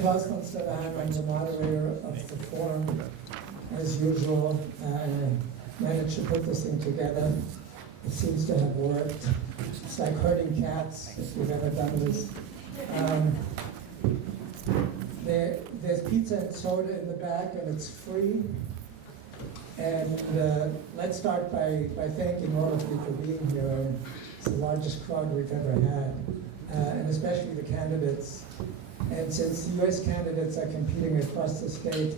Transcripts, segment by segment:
Klaus von Stadheim. I'm the moderator of the forum. As usual, I managed to put this thing together. It seems to have worked. It's like herding cats, if you've ever done this. There's pizza and soda in the back, and it's free. And let's start by thanking all of you for being here. It's the largest crowd we've ever had, and especially the candidates. And since the US candidates are competing across the state,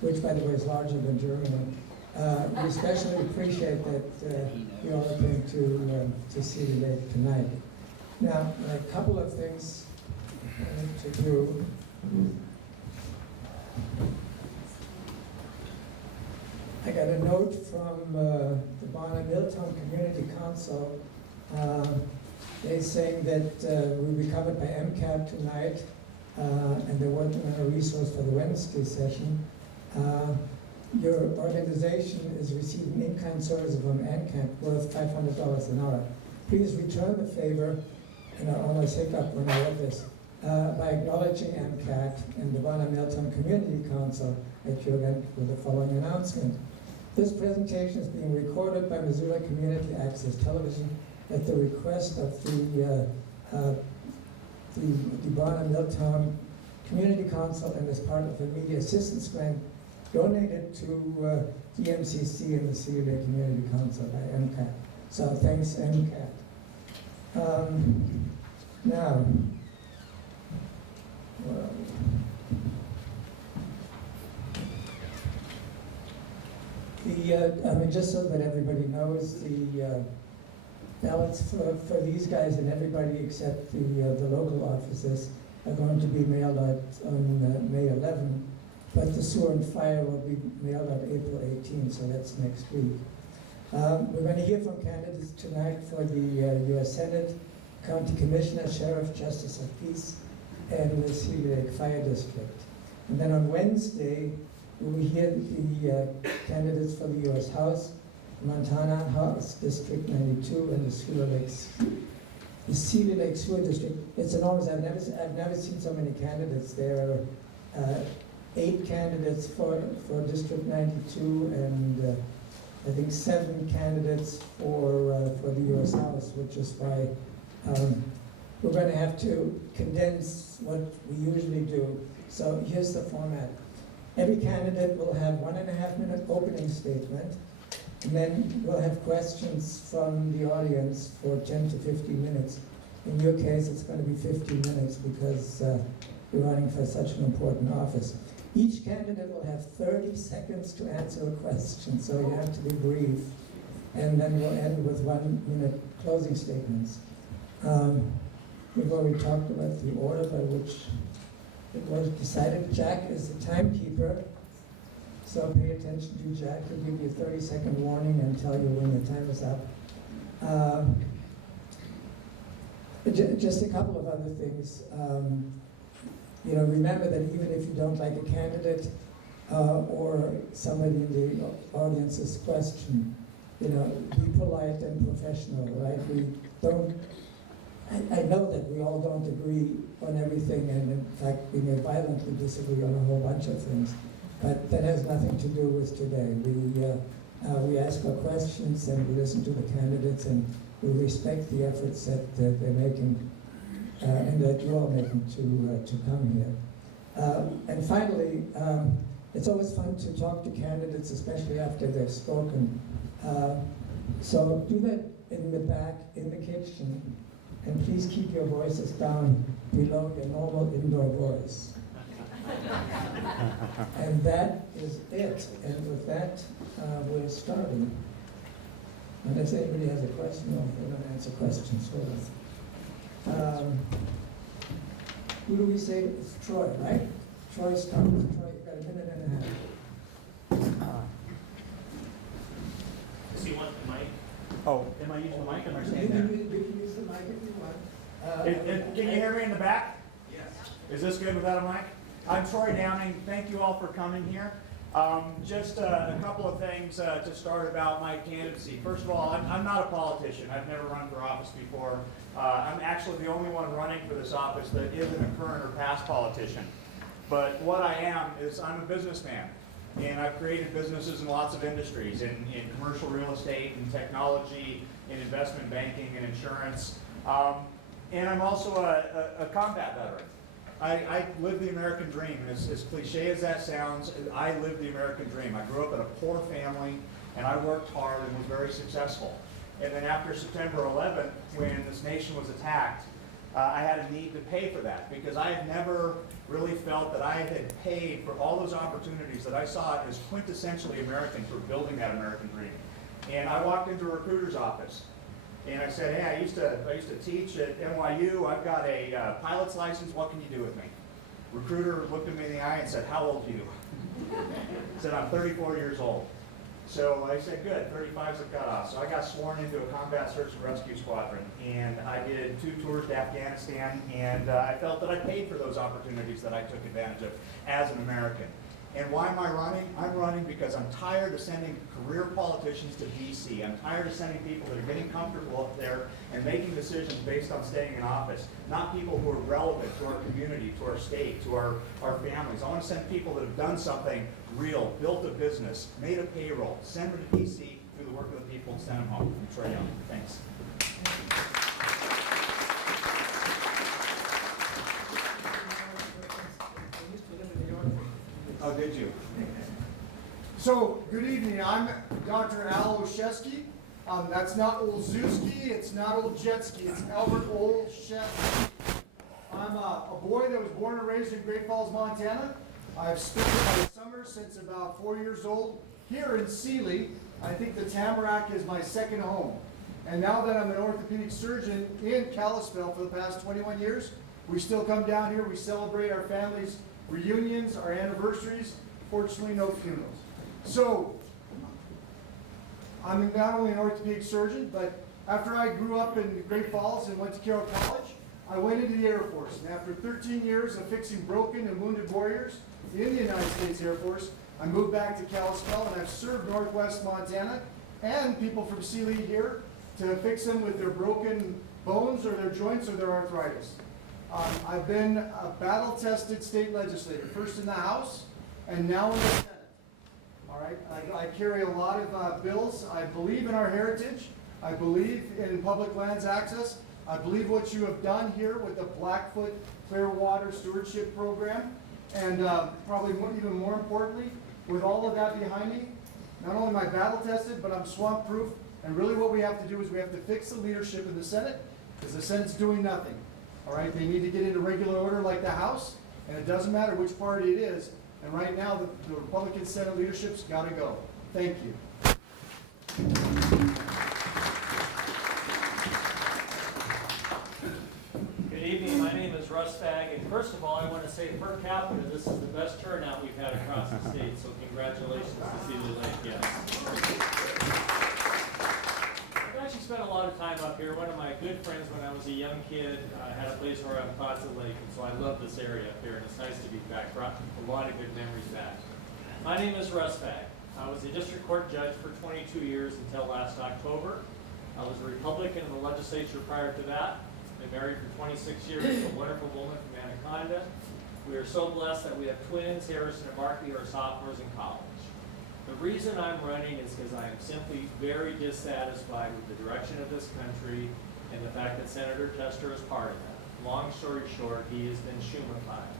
which by the way is larger than Germany, we especially appreciate that you all came to see the debate tonight. Now, a couple of things I need to do. I got a note from the Bonn-Milltown Community Council. They're saying that we'll be covered by MCAT tonight, and they're working on a resource for the Wednesday session. Your organization is receiving in-kind services from MCAT worth $500 an hour. Please return the favor, and I almost hiccup when I read this, by acknowledging MCAT and the Bonn-Milltown Community Council at your event with the following announcement. This presentation is being recorded by Missoula Community Access Television at the request of the Bonn-Milltown Community Council and as part of a media assistance grant donated to the MCC and the City Lake Community Council by MCAT. So thanks, MCAT. Now, well, just so that everybody knows, the ballots for these guys and everybody except the local offices are going to be mailed out on May 11, but the sewer and fire will be mailed out April 18, so that's next week. We're going to hear from candidates tonight for the U.S. Senate, County Commissioner, Sheriff, Justice of Peace, and the City Lake Fire District. And then on Wednesday, we hear the candidates for the U.S. House, Montana House District 92, and the City Lake Sewer District. It's enormous. I've never seen so many candidates. There are 8 candidates for District 92, and I think 7 candidates for the U.S. House, which is why we're going to have to condense what we usually do. So here's the format. Every candidate will have 1.5-minute opening statement, and then we'll have questions from the audience for 10 to 15 minutes. In your case, it's going to be 15 minutes because you're running for such an important office. Each candidate will have 30 seconds to answer a question, so you have to be brief. And then we'll end with 1-minute closing statements. We've already talked about the order by which it was decided. Jack is the timekeeper, so pay attention to Jack. He'll give you a 30-second warning and tell you when your time is up. Just a couple of other things. Remember that even if you don't like a candidate or somebody in the audience's question, be polite and professional, right? I know that we all don't agree on everything, and in fact, we may violently disagree on a whole bunch of things, but that has nothing to do with today. We ask our questions, and we listen to the candidates, and we respect the efforts that they're making, and that you're all making to come here. And finally, it's always fun to talk to candidates, especially after they've spoken. So do that in the back, in the kitchen. And please keep your voices down below your normal indoor voice. And that is it. And with that, we're starting. Unless anybody has a question, we're going to answer questions for us. Who do we say? It's Troy, right? Troy starts. Troy, you've got a minute and a half. Does he want the mic? Oh, am I using the mic or am I You standing can there? use the mic if you want. Can you hear me in the back? Yes. Is this good without a mic? I'm Troy Downing. Thank you all for coming here. Just a couple of things to start about my candidacy. First of all, I'm not a politician. I've never run for office before. I'm actually the only one running for this office that isn't a current or past politician. But what I am is I'm a businessman. And I've created businesses in lots of industries, in commercial real estate, in technology, in investment banking and insurance. And I'm also a combat veteran. I live the American dream, and as cliche as that sounds, I live the American dream. I grew up in a poor family, and I worked hard and was very successful. And then after September 11th, when this nation was attacked, I had a need to pay for that, because I had never really felt that I had paid for all those opportunities that I saw as quintessentially American for building that American dream. And I walked into a recruiter's office, and I said, hey, I used to teach at NYU. I've got a pilot's license. What can you do with me? Recruiter looked at me in the eye and said, how old are you? I said, I'm 34 years old. So I said, good, 35 is the cutoff. So I got sworn into a combat search and rescue squadron, and I did 2 tours to Afghanistan, and I felt that I paid for those opportunities that I took advantage of as an American. And why am I running? I'm running because I'm tired of sending career politicians to DC. I'm tired of sending people that are getting comfortable up there and making decisions based on staying in office, not people who are relevant to our community, to our state, to our families. I want to send people that have done something real, built a business, made a payroll, send them to DC, do the work of the people, and send them home. I'm Troy Young. Thanks. Oh, did you? So, good evening. I'm Dr. Al Olszewski. That's not Olszewski, it's not Old Jetski, it's Albert Olszewski. I'm a boy that was born and raised in Great Falls, Montana. I've spent my summer since about 4 years old here in Sealy. I think the Tamarack is my second home. And now that I'm an orthopedic surgeon in Kalispell for the past 21 years, we still come down here, we celebrate our families' reunions, our anniversaries, fortunately no funerals. So, I'm not only an orthopedic surgeon, but after I grew up in Great Falls and went to Carroll College, I went into the Air Force. And after 13 years of fixing broken and wounded warriors in the United States Air Force, I moved back to Kalispell, and I've served Northwest Montana and people from Sealy here to fix them with their broken bones or their joints or their arthritis. I've been a battle-tested state legislator, first in the House and now in the Senate. All right, I carry a lot of bills. I believe in our heritage. I believe in public lands access. I believe what you have done here with the Blackfoot Clearwater Stewardship Program, and probably even more importantly, with all of that behind me, not only am I battle-tested, but I'm swamp-proof. And really what we have to do is we have to fix the leadership in the Senate, because the Senate's doing nothing. All right, they need to get into regular order like the House, and it doesn't matter which party it is. And right now, the Republican Senate leadership's got to go. Thank you. Good evening. My name is Russ Fagg, and first of all, I want to say per capita, this is the best turnout we've had across the state. So congratulations to Sealy Lake. Yes. I've actually spent a lot of time up here. One of my good friends when I was a young kid had a place where on Plaza Lake, and so I love this area up here, and it's nice to be back. Brought a lot of good memories back. My name is Russ Fagg. I was a district court judge for 22 years until last October. I was a Republican in the legislature prior to that. Been married for 26 years to a wonderful woman from Anaconda. We are so blessed that we have twins, Harrison and Marky, who are sophomores in college. The reason I'm running is because I am simply very dissatisfied with the direction of this country and the fact that Senator Tester is part of that. Long story short, he has been Schumatified.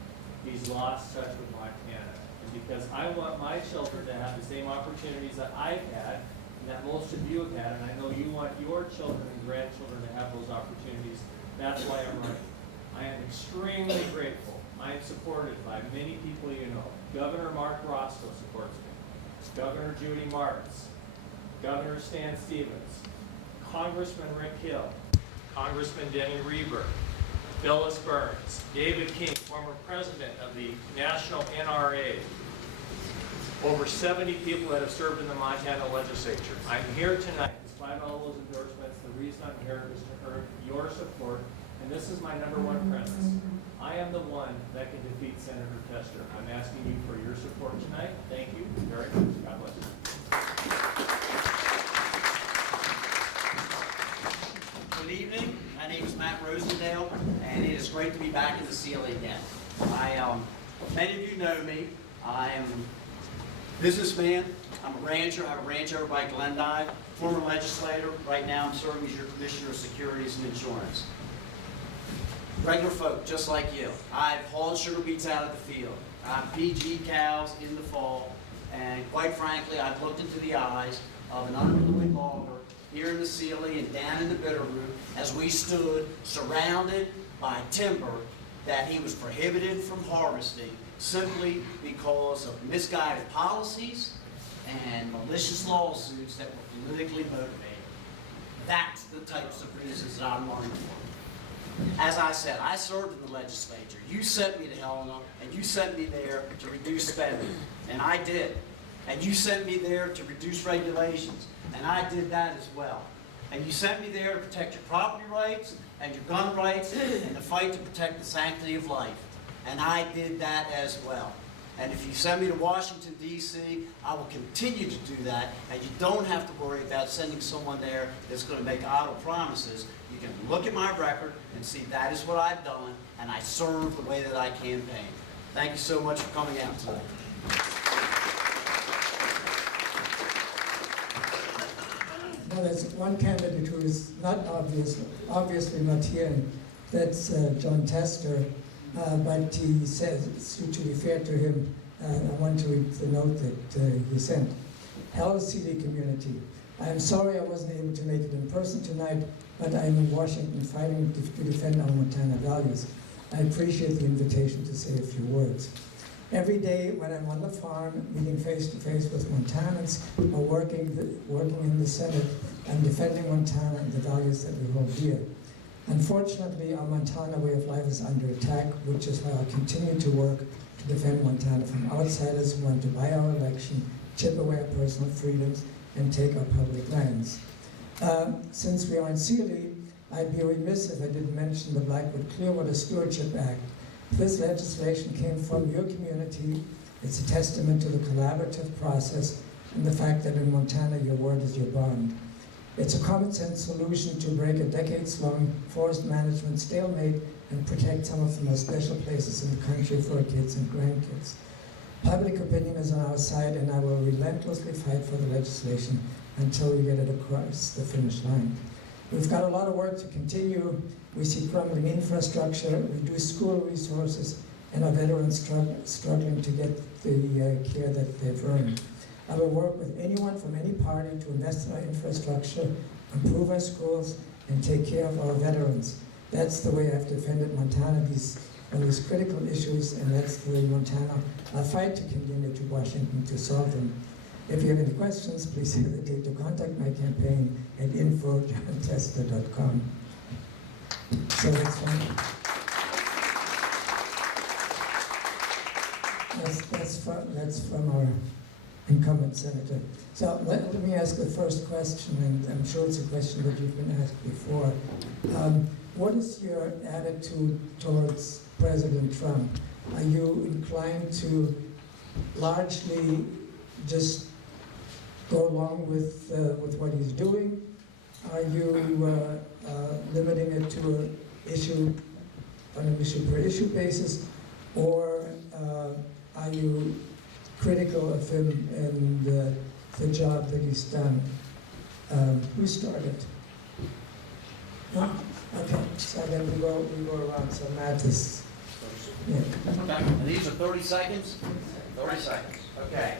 He's lost touch with Montana. And because I want my children to have the same opportunities that I've had and that most of you have had, and I know you want your children and grandchildren to have those opportunities, that's why I'm running. I am extremely grateful. I am supported by many people you know. Governor Mark Roscoe supports me. Governor Judy Martz, Governor Stan Stevens, Congressman Rick Hill, Congressman Denny Reber, Phyllis Burns, David King, former president of the National NRA, over 70 people that have served in the Montana legislature. I'm here tonight, despite all those endorsements. The reason I'm here is to earn your support, and this is my #1 premise. I am am the one that can defeat Senator Tester. I'm asking you for your support tonight. Thank you very much. God bless you. Good evening. My name is Matt Rosendale, and it is great to be back in the CLE again. Many of you know me. I am a businessman. I'm a rancher. I have a ranch over by Glendive. Former legislator. Right now, I'm serving as your Commissioner of Securities and Insurance. Regular folk, just like you. I've hauled sugar beets out of the field. I've PG cows in the fall, and quite frankly, I've looked into the eyes of an unemployed logger here in the CLE and down in the Bitterroot as we stood surrounded by timber that he was prohibited from harvesting simply because of misguided policies and malicious lawsuits that were politically motivated. That's the types of reasons that I'm running for. As I said, I served in the legislature. You sent me to Helena, and you sent me there to reduce spending, and I did. And you sent me there to reduce regulations, and I did that as well. And you sent me there to protect your property rights and your gun rights and to fight to protect the sanctity of life. And I did that as well. And if you send me to Washington, D.C., I will continue to do that, and you don't have to worry about sending someone there that's going to make idle promises. You can look at my record and see that is what I've done, and I serve the way that I campaign. Thank you so much for coming out tonight. Now, there's one candidate who is not obviously not here, and that's John Tester. But he says, to be fair to him, I want to read the note that he sent. Hello, CLE community. I'm sorry I wasn't able to make it in person tonight, but I'm in Washington fighting to defend our Montana values. I appreciate the invitation to say a few words. Every day when I'm on the farm, meeting face-to-face with Montanans, or working in the Senate, I'm defending Montana and the values that we hold dear. Unfortunately, our Montana way of life is under attack, which is why I continue to work to defend Montana from outsiders who want to buy our election, chip away our personal freedoms, and take our public lands. Since we are in CLE, I'd be remiss if I didn't mention the Blackwood-Clearwater Stewardship Act. This legislation came from your community. It's a testament to the collaborative process and the fact that in Montana, your word is your bond. It's a common-sense solution to break a decades-long forest management stalemate and protect some of the most special places in the country for our kids and grandkids. Public opinion is on our side, and I will relentlessly fight for the legislation until we get it across the finish line. We've got a lot of work to continue. We see crumbling infrastructure, reduced school resources, and our veterans struggling to get the care that they've earned. I will work with anyone from any party to invest in our infrastructure, improve our schools, and take care of our veterans. That's the way I've defended Montana on these critical issues, and that's the way Montana will fight to continue to Washington to solve them. If you have any questions, please hesitate to contact my campaign at info@johntester.com. So that's from our incumbent senator. So let me ask the first question, and I'm sure it's a question that you've been asked before. What is your attitude towards President Trump? Are you inclined to largely just go along with what he's doing? Are you limiting it to an issue on an issue-per-issue basis, or are you critical of him and the job that he's done? Who started? No? Okay, so then we go around. So Matt is. Yeah. Okay, and these are 30 seconds? 30 seconds, okay.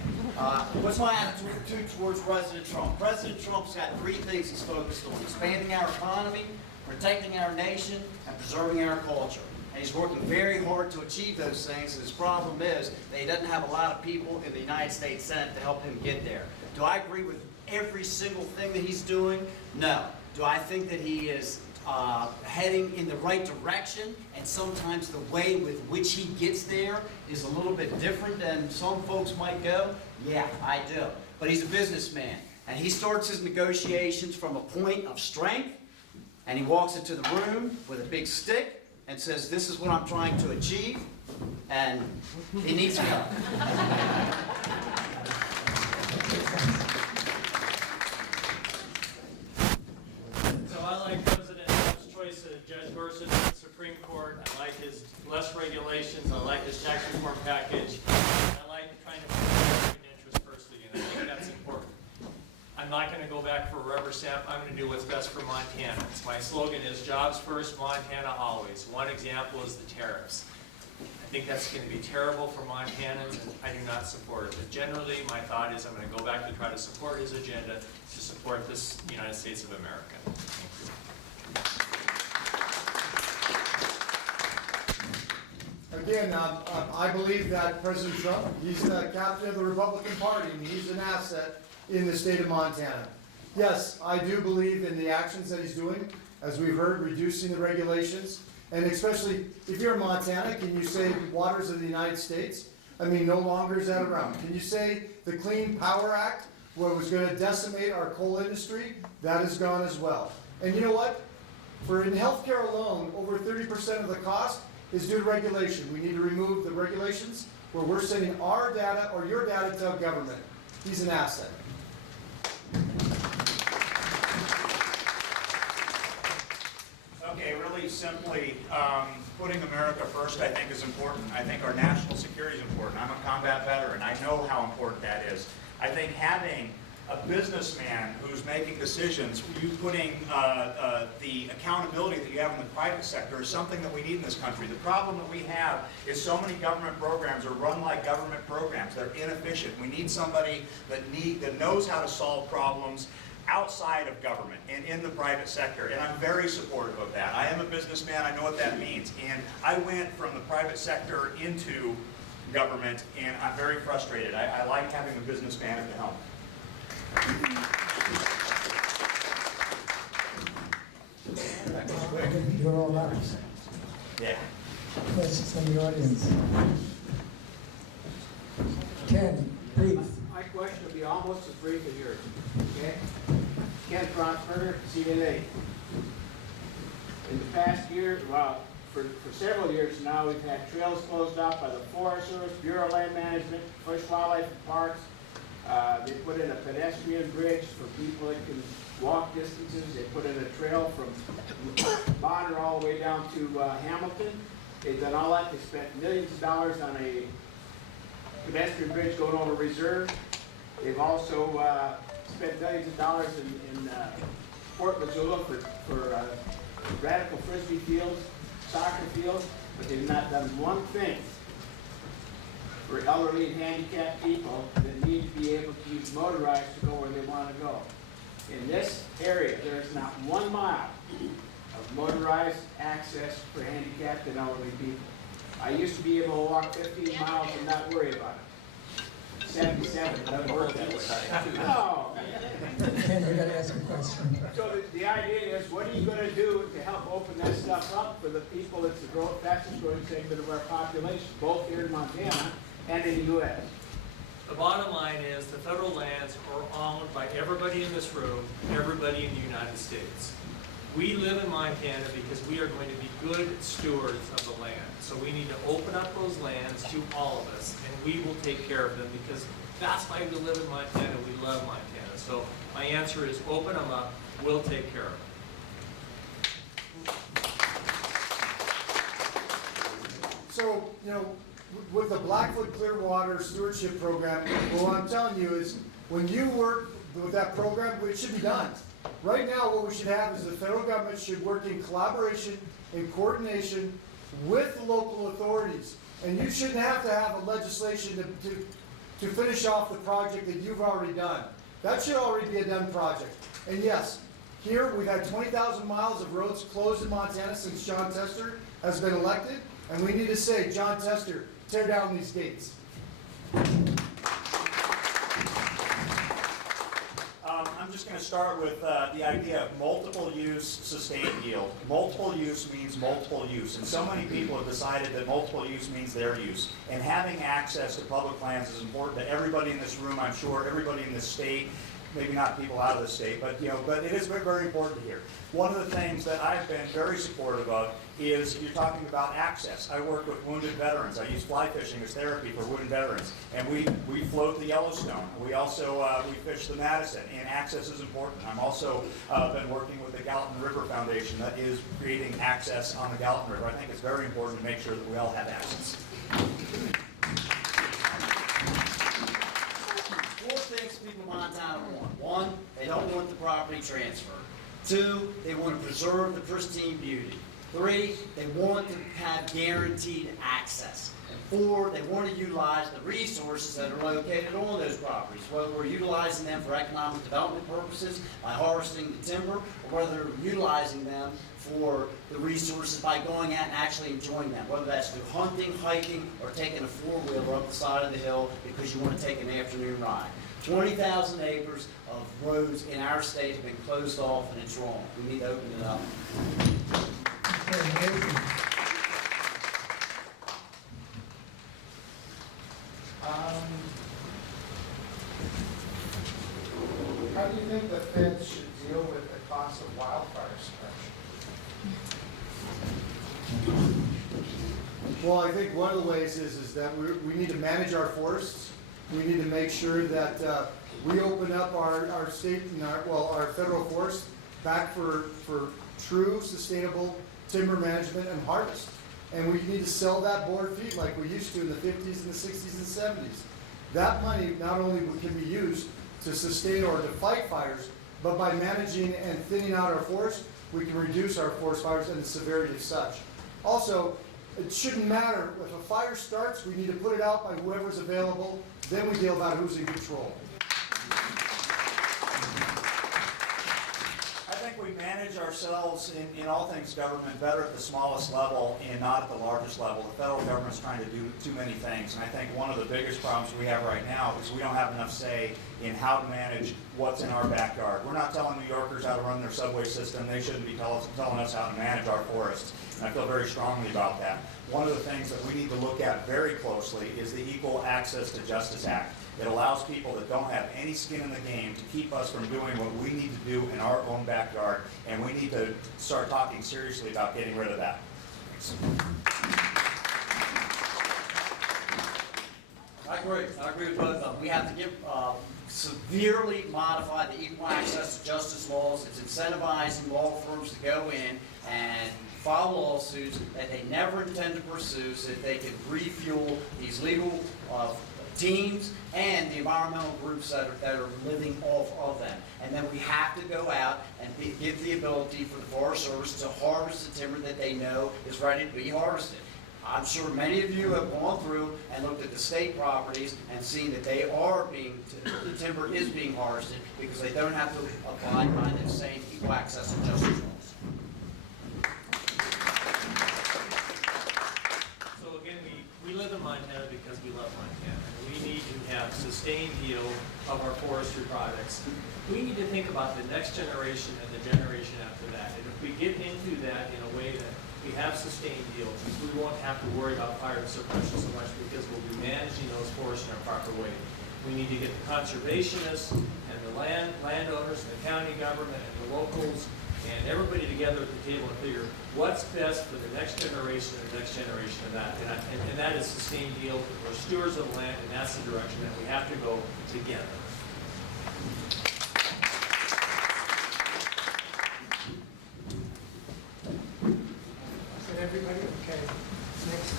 What's my attitude towards President Trump? President Trump's got three things he's focused on: expanding our economy, protecting our nation, and preserving our culture. And he's working very hard to achieve those things. And his problem is that he doesn't have a lot of people in the United States Senate to help him get there. Do I agree with every single thing that he's doing? No. Do I think that he is heading in the right direction, and sometimes the way with which he gets there is a little bit different than some folks might go? Yeah, I do. But he's a businessman, and he starts his negotiations from a point of strength, and he walks into the room with a big stick, and says, this is what I'm trying to achieve, and he needs help. So I like President Trump's choice of Judge Gorsuch in the Supreme Court. I like his less regulations. I like his tax reform package. I like trying to put American interest first again. I think that's important. I'm not going to go back for a rubber stamp. I'm going to do what's best for Montanans. My slogan is jobs first, Montana always. One example is the tariffs. I think that's going to be terrible for Montanans, and I do not support it. But generally, my thought is I'm going to go back to try to support his agenda to support this United States of America. Thank you. Again, I believe that President Trump, he's the captain of the Republican Party, and he's an asset in the state of Montana. Yes, I do believe in the actions that he's doing, as we've heard, reducing the regulations. And especially, if you're in Montana, can you say waters of the United States? I mean, no longer is that around. Can you say the Clean Power Act, what was going to decimate our coal industry, that is gone as well. And you know what? For in healthcare alone, over 30% of the cost is due to regulation. We need to remove the regulations where we're sending our data or your data to a government. He's an asset. Okay, really simply, putting America first, I think, is important. I think our national security is important. I'm a combat veteran. I know how important that is. I think having a businessman who's making decisions, you putting the accountability that you have in the private sector is something that we need in this country. The problem that we have is so many government programs are run like government programs. They're inefficient. We need somebody that knows how to solve problems outside of government and in the private sector, and I'm very supportive of that. I am a businessman, I know what that means, and I went from the private sector into government, and I'm very frustrated. I like having a businessman at the helm. You're all up. Yeah. Questions from the audience? Ken, brief. My question will be almost as brief as yours, okay? Ken Fronsberger, CNA. In the past year, well, for several years now, we've had trails closed off by the Forest Service, Bureau of Land Management, Fish, Wildlife, and Parks. They put in a pedestrian bridge for people that can walk distances. They put in a trail from Bonner all the way down to Hamilton. They've done all that. They spent millions of dollars on a pedestrian bridge going over Reserve. They've also spent millions of dollars in Fort Missoula for radical frisbee fields, soccer fields, but they've not done one thing for elderly and handicapped people that need to be able to use motorized to go where they want to go. In this area, there is not 1 mile of motorized access for handicapped and elderly people. I used to be able to walk 15 miles and not worry about it. 77 doesn't work that way. No. Ken, you gotta ask a question. So the idea is, what are you going to do to help open that stuff up for the people that's the fastest growing segment of our population, both here in Montana and in the U.S.? The bottom line is the federal lands are owned by everybody in this room, everybody in the United States. We live in Montana because we are going to be good stewards of the land. So we need to open up those lands to all of us, and we will take care of them because that's why we live in Montana. We love Montana. So my answer is open them up. We'll take care of them. So, you know, with the Blackfoot Clearwater Stewardship Program, well, what I'm telling you is, when you work with that program, it should be done. Right now, what we should have is the federal government should work in collaboration, in coordination with the local authorities. And you shouldn't have to have a legislation to finish off the project that you've already done. That should already be a done project. And yes, here we've had 20,000 miles of roads closed in Montana since Jon Tester has been elected. And we need to say, Jon Tester, tear down these gates. I'm just going to start with the idea of multiple use, sustained yield. Multiple use means multiple use, and so many people have decided that multiple use means their use. And having access to public lands is important to everybody in this room, I'm sure, everybody in this state, maybe not people out of the state, but but it is very, very important here. One of the things that I've been very supportive of is you're talking about access. I work with wounded veterans. I use fly fishing as therapy for wounded veterans. And we float the Yellowstone. We also we fish the Madison, and access is important. I'm also been working with the Gallatin River Foundation that is creating access on the Gallatin River. I think it's very important to make sure that we all have access. 4 things people in Montana want. 1, they don't want the property transferred. 2, they want to preserve the pristine beauty. 3, they want to have guaranteed access. And 4, they want to utilize the resources that are located on those properties, whether we're utilizing them for economic development purposes by harvesting the timber, or whether we're utilizing them for the resources by going out and actually enjoying them, whether that's through hunting, hiking, or taking a 4-wheeler up the side of the hill because you want to take an afternoon ride. 20,000 acres of roads in our state have been closed off, and it's wrong. We need to open it up. How do you think the feds should deal with the cost of wildfire suppression? Well, I think one of the ways is that we need to manage our forests. We need to make sure that we open up our state and our federal forests back for true sustainable timber management and harvest. And we need to sell that board feet like we used to in the 50s and the 60s and 70s. That money not only can be used to sustain or to fight fires, but by managing and thinning out our forests, we can reduce our forest fires and the severity of such. Also, it shouldn't matter, if a fire starts, we need to put it out by whoever's available, then we deal about who's in control. I think we manage ourselves in all things government better at the smallest level and not at the largest level. The federal government's trying to do too many things, and I think one of the biggest problems we have right now is we don't have enough say in how to manage what's in our backyard. We're not telling New Yorkers how to run their subway system. They shouldn't be telling us how to manage our forests, and I feel very strongly about that. One of the things that we need to look at very closely is the Equal Access to Justice Act. It allows people that don't have any skin in the game to keep us from doing what we need to do in our own backyard, and we need to start talking seriously about getting rid of that. I agree with both of them. We have to give, severely modify the equal access to justice laws. It's incentivizing law firms to go in and file lawsuits that they never intend to pursue so that they can refuel these legal teams and the environmental groups that are living off of them. And then we have to go out and give the ability for the Forest Service to harvest the timber that they know is ready to be harvested. I'm sure many of you have gone through and looked at the state properties and seen that the timber is being harvested because they don't have to abide by the same equal access to justice laws. So again, we live in Montana because we love Montana. We need to have sustained yield of our forestry products. We need to think about the next generation and the generation after that. And if we get into that in a way that we have sustained yield, we won't have to worry about fire suppression so much because we'll be managing those forests in a proper way. We need to get the conservationists and the landowners and the county government and the locals and everybody together at the table and figure what's best for the next generation and the next generation of that. And that is sustained yield. We're stewards of the land, and that's the direction that we have to go together. Is that everybody? Okay. Next.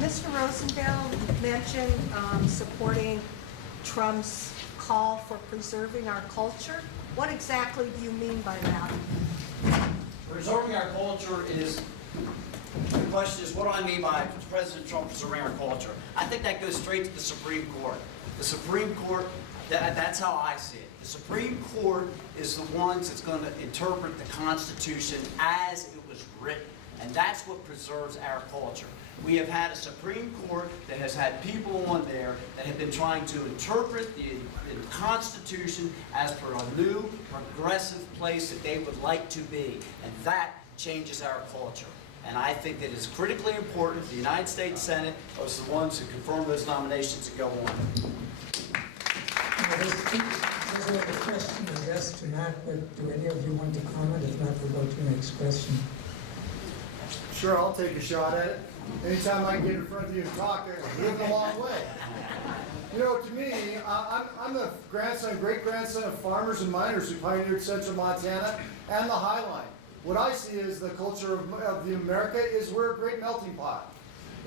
Mr. Rosendale mentioned supporting Trump's call for preserving our culture. What exactly do you mean by that? Preserving our culture is, the question is, what do I mean by President Trump preserving our culture? I think that goes straight to the Supreme Court. The Supreme Court, that's how I see it. The Supreme Court is the ones that's going to interpret the Constitution as it was written. And that's what preserves our culture. We have had a Supreme Court that has had people on there that have been trying to interpret the Constitution as per a new, progressive place that they would like to be. And that changes our culture. And I think that it's critically important the United States Senate is the ones who confirm those nominations and go on. The question is addressed to Matt, but do any of you want to comment? If not, we'll go to the next question. Sure, I'll take a shot at it. Anytime I can get in front of you and talk, I'm moving a long way. You know, to me, I'm the grandson, great-grandson of farmers and miners who pioneered central Montana and the High Line. What I see is the culture of the America is we're a great melting pot.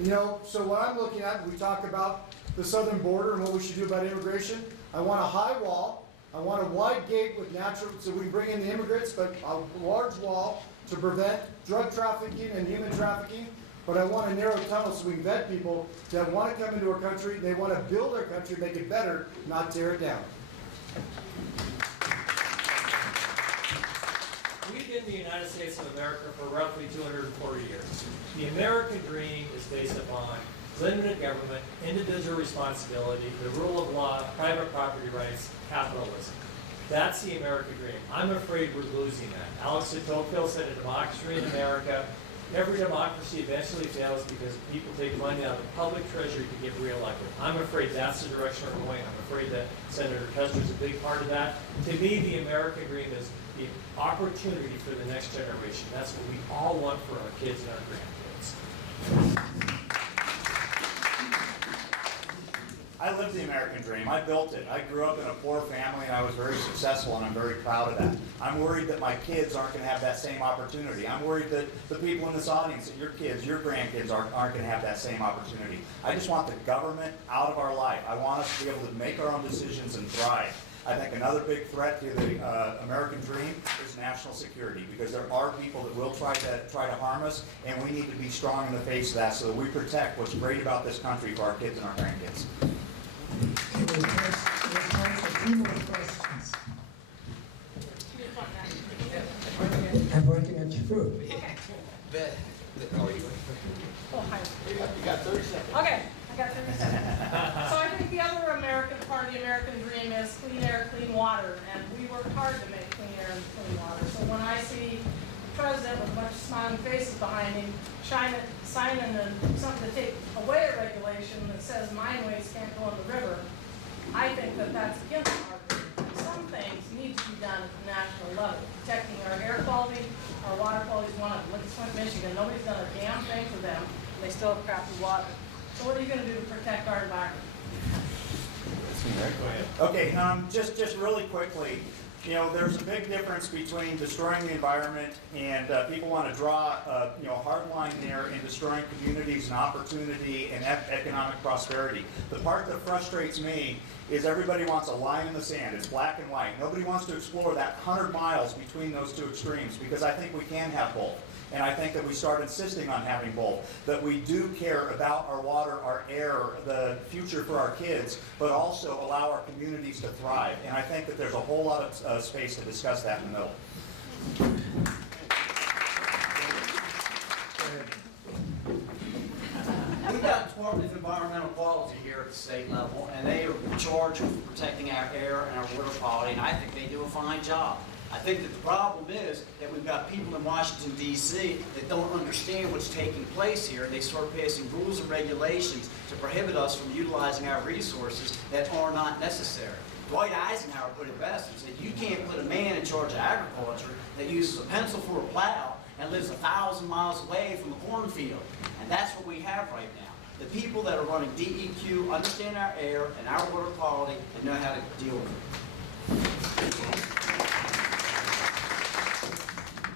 You know, so what I'm looking at, we talk about the southern border and what we should do about immigration. I want a high wall. I want a wide gate with natural, so we can bring in the immigrants, but a large wall to prevent drug trafficking and human trafficking. But I want a narrow tunnel so we can vet people that want to come into our country. They want to build our country, make it better, not tear it down. We've been in the United States of America for roughly 240 years. The American dream is based upon limited government, individual responsibility, the rule of law, private property rights, capitalism. That's the American dream. I'm afraid we're losing that. Alex de Tocqueville said a democracy in America, every democracy eventually fails because people take money out of the public treasury to get reelected. I'm afraid that's the direction we're going. I'm afraid that Senator Custer's a big part of that. To me, the American dream is the opportunity for the next generation. That's what we all want for our kids and our grandkids. I lived the American dream. I built it. I grew up in a poor family and I was very successful and I'm very proud of that. I'm worried that my kids aren't going to have that same opportunity. I'm worried that the people in this audience, that your kids, your grandkids aren't going to have that same opportunity. I just want the government out of our life. I want us to be able to make our own decisions and thrive. I think another big threat to the American dream is national security, because there are people that will try to harm us, and we need to be strong in the face of that so that we protect what's great about this country for our kids and our grandkids. There's time for 2 more questions. I'm pointing at you. Oh, hi. You got 30 seconds. Okay, I got 30 seconds. So I think the other American part of the American dream is clean air, clean water, and we worked hard to make clean air and clean water. So when I see the president with a bunch of smiling faces behind him, signing something to take away a regulation that says mine waste can't go in the river, I think that that's against our dream. Some things need to be done at the national level. Protecting our air quality, our water quality is one of them. Look at Flint, Michigan. Nobody's done a damn thing for them, and they still have crappy water. So what are you going to do to protect our environment? Okay, just really quickly, you know, there's a big difference between destroying the environment and people want to draw, a hard line there in destroying communities and opportunity and economic prosperity. The part that frustrates me is everybody wants a line in the sand. It's black and white. Nobody wants to explore that 100 miles between those two extremes, because I think we can have both. And I think that we start insisting on having both, that we do care about our water, our air, the future for our kids, but also allow our communities to thrive. And I think that there's a whole lot of space to discuss that in the middle. We've got Department of Environmental Quality here at the state level, and they are in charge of protecting our air and our water quality, and I think they do a fine job. I think that the problem is that we've got people in Washington, D.C. that don't understand what's taking place here, and they start passing rules and regulations to prohibit us from utilizing our resources that are not necessary. Dwight Eisenhower put it best. He said, you can't put a man in charge of agriculture that uses a pencil for a plow and lives 1,000 miles away from a cornfield. And that's what we have right now. The people that are running DEQ understand our air and our water quality and know how to deal with it.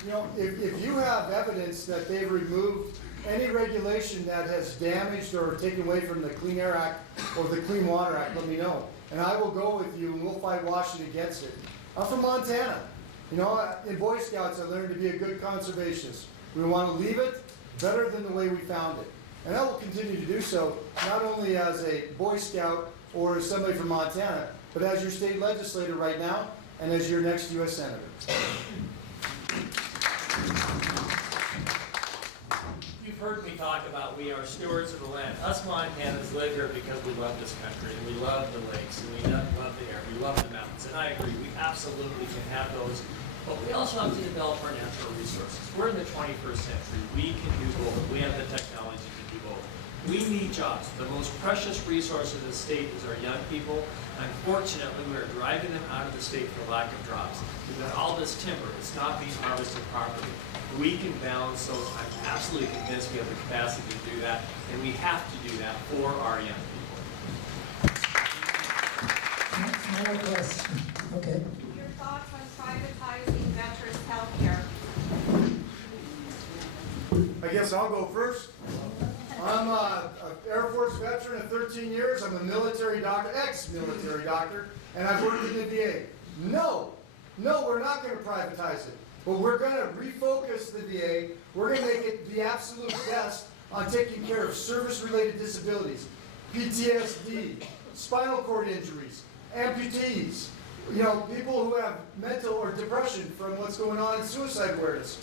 You know, if you have evidence that they've removed any regulation that has damaged or taken away from the Clean Air Act or the Clean Water Act, let me know. And I will go with you and we'll fight Washington against it. I'm from Montana. You know, in Boy Scouts I learned to be a good conservationist. We want to leave it better than the way we found it. And I will continue to do so, not only as a Boy Scout or as somebody from Montana, but as your state legislator right now and as your next U.S. Senator. You've heard me talk about we are stewards of the land. Us Montanans live here because we love this country, and we love the lakes, and we love the air, we love the mountains. And I agree, we absolutely can have those, but we also have to develop our natural resources. We're in the 21st century. We can do both. We have the technology to do both. We need jobs. The most precious resource of the state is our young people, Unfortunately, we are driving them out of the state for lack of jobs. We've got all this timber, it's not being harvested properly. We can balance those. I'm absolutely convinced we have the capacity to do that, and we have to do that for our young people. Another question. Okay. Your thoughts on privatizing veterans' health care? I guess I'll go first. I'm an Air Force veteran of 13 years. I'm a military doctor, ex-military doctor, and I've worked in the VA. No, we're not going to privatize it. But we're going to refocus the VA. We're going to make it the absolute best on taking care of service-related disabilities, PTSD, spinal cord injuries, amputees, people who have mental or depression from what's going on in suicide awareness.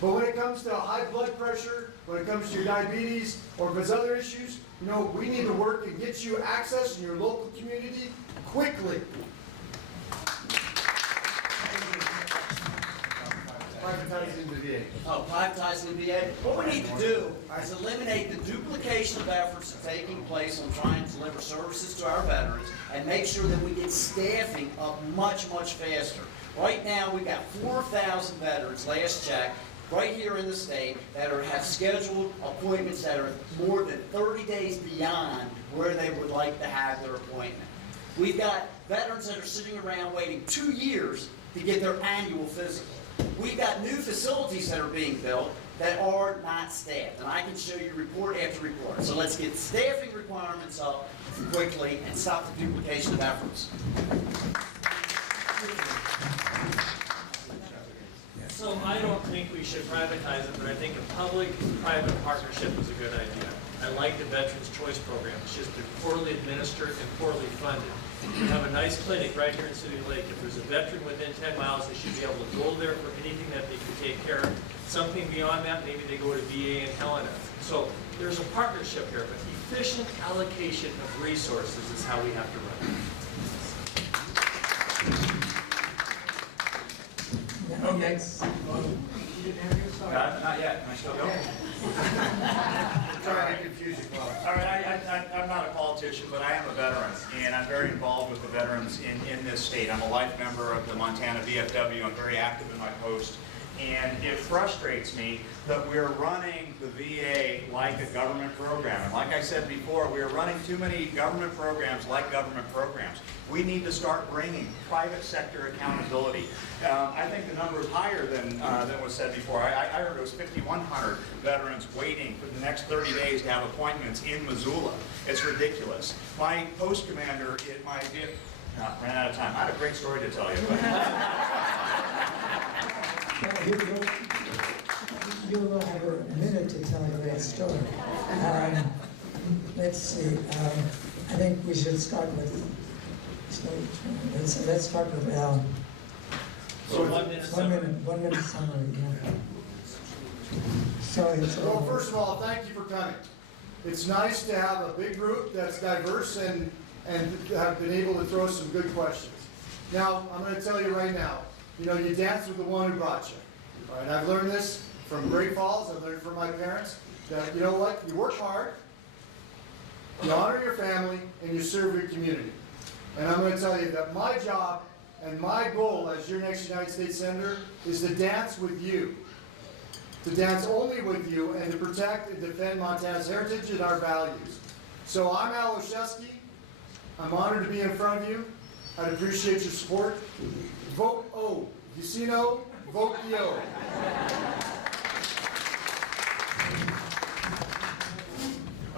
But when it comes to high blood pressure, when it comes to your diabetes, or if it's other issues, we need to work and get you access in your local community quickly. Privatizing the VA. Oh, privatizing the VA? What we need to do is eliminate the duplication of efforts that are taking place on trying to deliver services to our veterans and make sure that we get staffing up much, much faster. Right now, we've got 4,000 veterans, last check, right here in the state that have scheduled appointments that are more than 30 days beyond where they would like to have their appointment. We've got veterans that are sitting around waiting 2 years to get their annual physical. We've got new facilities that are being built that are not staffed, and I can show you report after report. So let's get staffing requirements up quickly and stop the duplication of efforts. So I don't think we should privatize it, but I think a public-private partnership is a good idea. I like the Veterans Choice Program. It's just been poorly administered and poorly funded. We have a nice clinic right here in City Lake. If there's a veteran within 10 miles, they should be able to go there for anything that they can take care of. Something beyond that, maybe they go to VA in Helena. So there's a partnership here, but efficient allocation of resources is how we have to run it. Next. Not yet. Can I still go? Trying to confuse you, Claude. All right, I'm not a politician, but I am a veteran, and I'm very involved with the veterans in this state. I'm a life member of the Montana VFW. I'm very active in my post, and it frustrates me that we're running the VA like a government program. And like I said before, we're running too many government programs like government programs. We need to start bringing private sector accountability. I think the number is higher than was said before. I heard it was 5,100 veterans waiting for the next 30 days to have appointments in Missoula. It's ridiculous. My post commander, ran out of time. I had a great story to tell you. You will have a minute to tell a great story. Let's see. I think we should start with. Let's start with Al. So 1 minute. 1 minute. 1 minute summary. Yeah. Sorry. Well, first of all, thank you for coming. It's nice to have a big group that's diverse and have been able to throw some good questions. Now, I'm going to tell you right now, you dance with the one who brought you. All right, I've learned this from Great Falls. I've learned from my parents that, you know what, you work hard, you honor your family, and you serve your community. And I'm going to tell you that my job and my goal as your next United States Senator is to dance with you. To dance only with you and to protect and defend Montana's heritage and our values. So I'm Al Olszewski. I'm honored to be in front of you. I'd appreciate your support. Vote O. If you see an O, vote the O.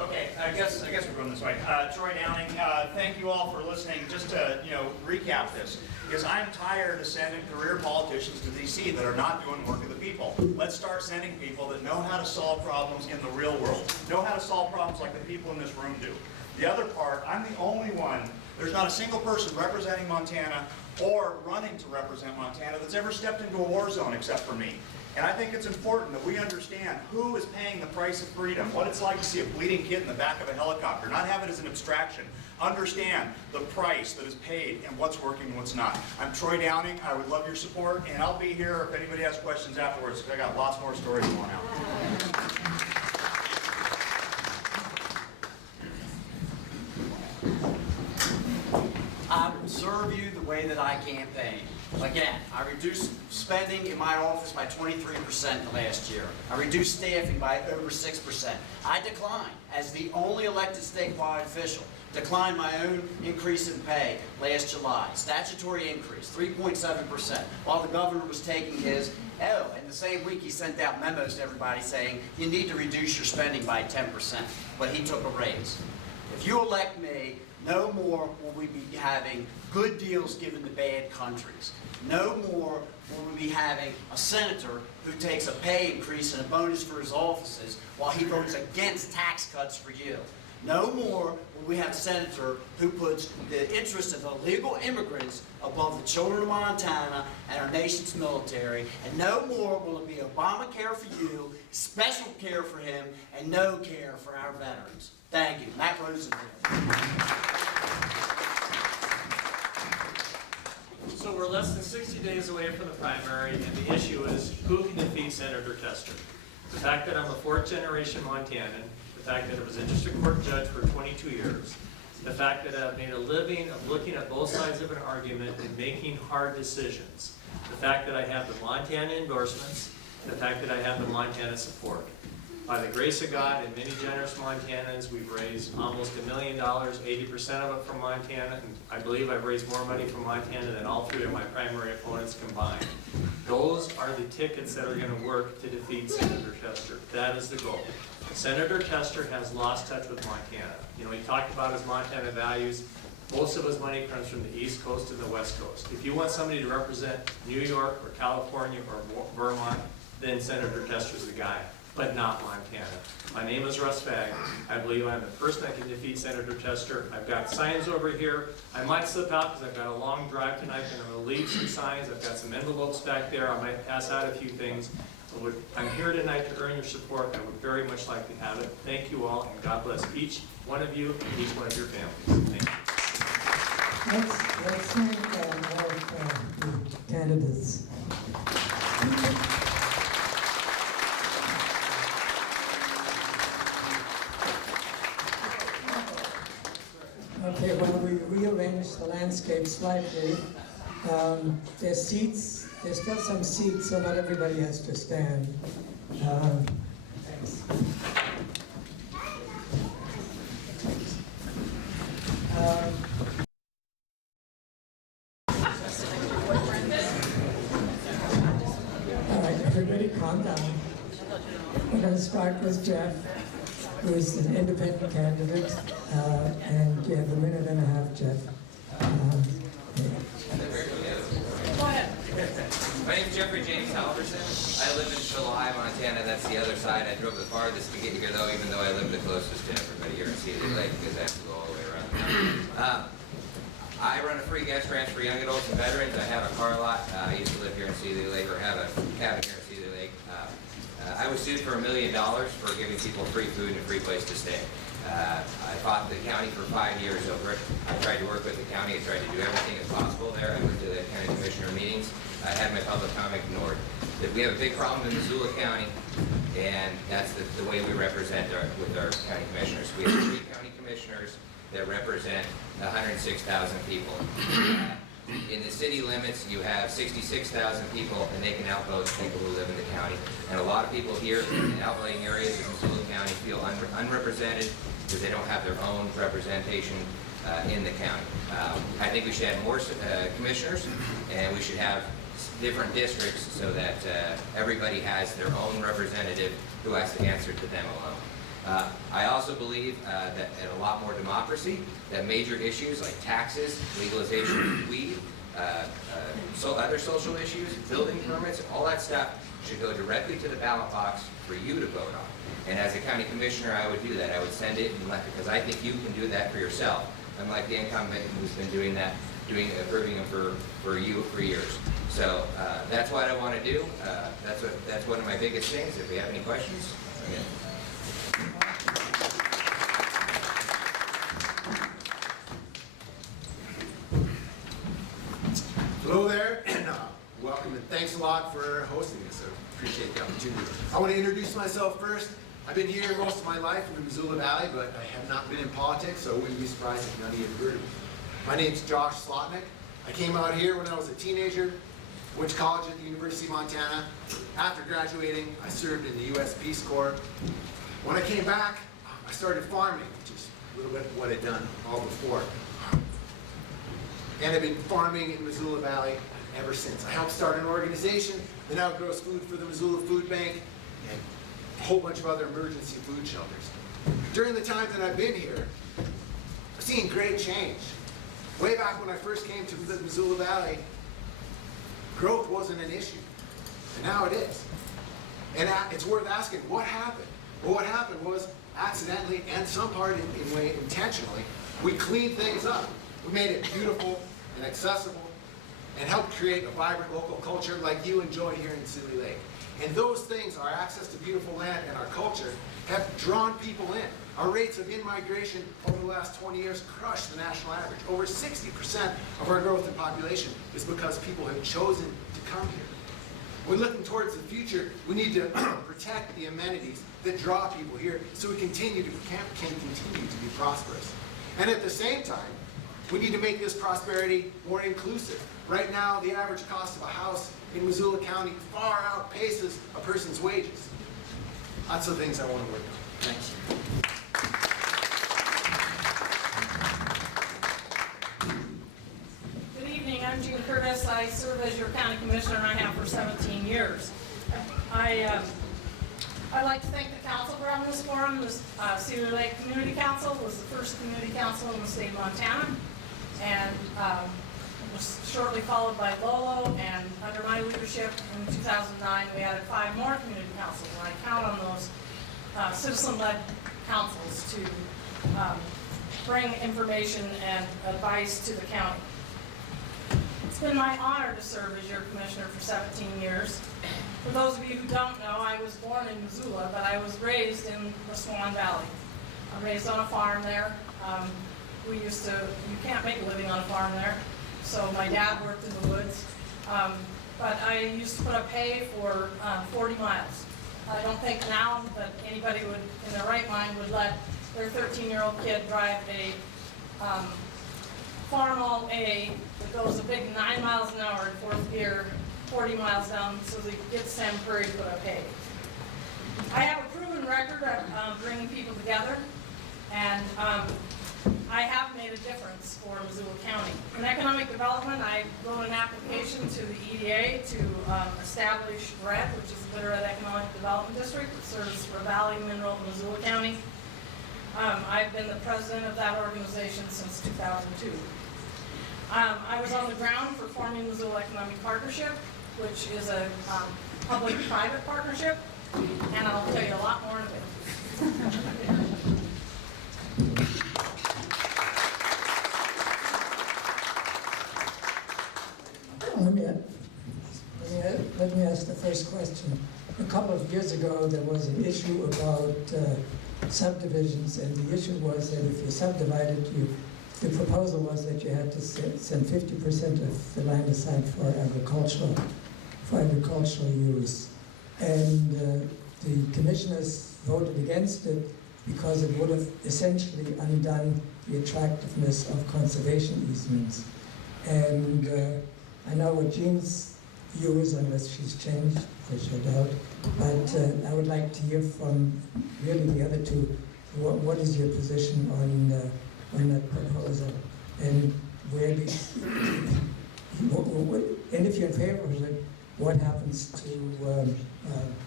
Okay, I guess we're going this way. Troy Downing, thank you all for listening. Just to recap this, because I'm tired of sending career politicians to D.C. that are not doing work of the people. Let's start sending people that know how to solve problems in the real world, know how to solve problems like the people in this room do. The other part, I'm the only one. There's not a single person representing Montana or running to represent Montana that's ever stepped into a war zone except for me. And I think it's important that we understand who is paying the price of freedom, what it's like to see a bleeding kid in the back of a helicopter, not have it as an abstraction. Understand the price that is paid and what's working and what's not. I'm Troy Downing. I would love your support, and I'll be here if anybody has questions afterwards, because I got lots more stories going out. I way that I campaign. Again, I reduced spending in my office by 23% last year. I reduced staffing by over 6%. I declined, as the only elected statewide official, declined my own increase in pay last July. Statutory increase, 3.7%, while the governor was taking his. Oh, and the same week he sent out memos to everybody saying, you need to reduce your spending by 10%, but he took a raise. If you elect me, no more will we be having good deals given to bad countries. No more will we be having a senator who takes a pay increase and a bonus for his offices while he votes against tax cuts for you. No more will we have a senator who puts the interests of illegal immigrants above the children of Montana and our nation's military. And no more will it be Obamacare for you, special care for him, and no care for our veterans. Thank you. Matt Rosendale. So we're less than 60 days away from the primary, and the issue is who can defeat Senator Tester. The fact that I'm a fourth-generation Montanan, the fact that I was a district court judge for 22 years, the fact that I've made a living of looking at both sides of an argument and making hard decisions, the fact that I have the Montana endorsements, the fact that I have the Montana support. By the grace of God and many generous Montanans, we've raised almost $1 million, 80% of it from Montana, and I believe I've raised more money from Montana than all three of my primary opponents combined. Those are the tickets that are going to work to defeat Senator Tester. That is the goal. Senator Tester has lost touch with Montana. You know, he talked about his Montana values. Most of his money comes from the East Coast and the West Coast. If you want somebody to represent New York or California or Vermont, then Senator Tester's the guy, but not Montana. My name is Russ Fagg. I believe I'm the person that can defeat Senator Tester. I've got signs over here. I might slip out because I've got a long drive tonight and I'm going to leave some signs. I've got some envelopes back there. I might pass out a few things. I'm here tonight to earn your support. I would very much like to have it. Thank you all, and God bless each one of you and each one of your families. Thank you. Let's thank all of the candidates. Okay, well, we rearranged the landscape slightly. There's seats. There's still some seats, so not everybody has to stand. Thanks. All right, everybody calm down. We're going to start with Jeff, who is an independent candidate, and you have a minute and a half, Jeff. Go ahead. My name is Jeffrey James Halverson. I live in July, Montana. That's the other side. I drove the farthest to get here, though, even though I live the closest to everybody here in Sealy Lake, because I have to go all the way around. I run a free gas ranch for young adults and veterans. I have a car lot. I used to live here in Sealy Lake, or have a cabin here in Sealy Lake. I was sued for $1 million for giving people free food and a free place to stay. I fought the county for 5 years over it. I tried to work with the county. I tried to do everything as possible there. I went to the county commissioner meetings. I had my public comment ignored. We have a big problem in Missoula County, and that's the way we represent with our county commissioners. We have 3 county commissioners that represent 106,000 people. In the city limits, you have 66,000 people, and they can outvote people who live in the county. And a lot of people here in outlying areas of Missoula County feel unrepresented because they don't have their own representation in the county. I think we should have more commissioners, and we should have different districts so that everybody has their own representative who has to answer to them alone. I also believe that in a lot more democracy, that major issues like taxes, legalization of weed, other social issues, building permits, all that stuff should go directly to the ballot box for you to vote on. And as a county commissioner, I would do that. I would send it, because I think you can do that for yourself. Unlike the incumbent who's been doing that, approving them for you for years. So that's what I want to do. That's one of my biggest things. If you have any questions, again. Hello there, and welcome, and thanks a lot for hosting us. I appreciate the opportunity. I want to introduce myself first. I've been here most of my life in the Missoula Valley, but I have not been in politics, so I wouldn't be surprised if none of you have heard of me. My name's Josh Slotnick. I came out here when I was a teenager, went to college at the University of Montana. After graduating, I served in the U.S. Peace Corps. When I came back, I started farming, which is a little bit of what I'd done all before. And I've been farming in Missoula Valley ever since. I helped start an organization that now grows food for the Missoula Food Bank and a whole bunch of other emergency food shelters. During the time that I've been here, I've seen great change. Way back when I first came to the Missoula Valley, growth wasn't an issue, and now it is. And it's worth asking, what happened? Well, what happened was, accidentally, and some part in way intentionally, we cleaned things up. We made it beautiful and accessible, and helped create a vibrant local culture like you enjoy here in Sealy Lake. And those things, our access to beautiful land and our culture, have drawn people in. Our rates of in-migration over the last 20 years crushed the national average. Over 60% of our growth in population is because people have chosen to come here. When looking towards the future, we need to protect the amenities that draw people here so we can continue to be prosperous. And at the same time, we need to make this prosperity more inclusive. Right now, the average cost of a house in Missoula County far outpaces a person's wages. Lots of things I want to work on. Thanks. Good evening, I'm Jean Curtis. I serve as your county commissioner and I have for 17 years. I'd like to thank the council for having this forum. The Cedar Lake Community Council was the first community council in the state of Montana, and was shortly followed by Lolo, and under my leadership in 2009 we added 5 more community councils, and I count on those citizen-led councils to bring information and advice to the county. It's been my honor to serve as your commissioner for 17 years. For those of you who don't know, I was born in Missoula, but I was raised in the Swan Valley. I'm raised on a farm there. You can't make a living on a farm there, so my dad worked in the woods. But I used to put up hay for 40 miles. I don't think now that anybody would, in their right mind, would let their 13-year-old kid drive a Farmall A that goes a big 9 miles an hour in 4th gear, 40 miles down so they could get to Sam Prairie to put up hay. I have a proven record of bringing people together, and I have made a difference for Missoula County. In economic development, I wrote an application to the EDA to establish RED, which is the Bitterroot Economic Development District, that serves Ravalli, Mineral, and Missoula County. I've been the president of that organization since 2002. I was on the ground for forming Missoula Economic Partnership, which is a public-private partnership, and I'll tell you a lot more in a bit. Let me ask the first question. A couple of years ago, there was an issue about subdivisions, and the issue was that if you subdivided, the proposal was that you had to send 50% of the land aside for agricultural use. And the commissioners voted against it because it would have essentially undone the attractiveness of conservation easements. And I know what Jean's view is, unless she's changed, there's no doubt. But I would like to hear from really the other two. What is your position on that proposal, and where do and if you're in favor of it, what happens to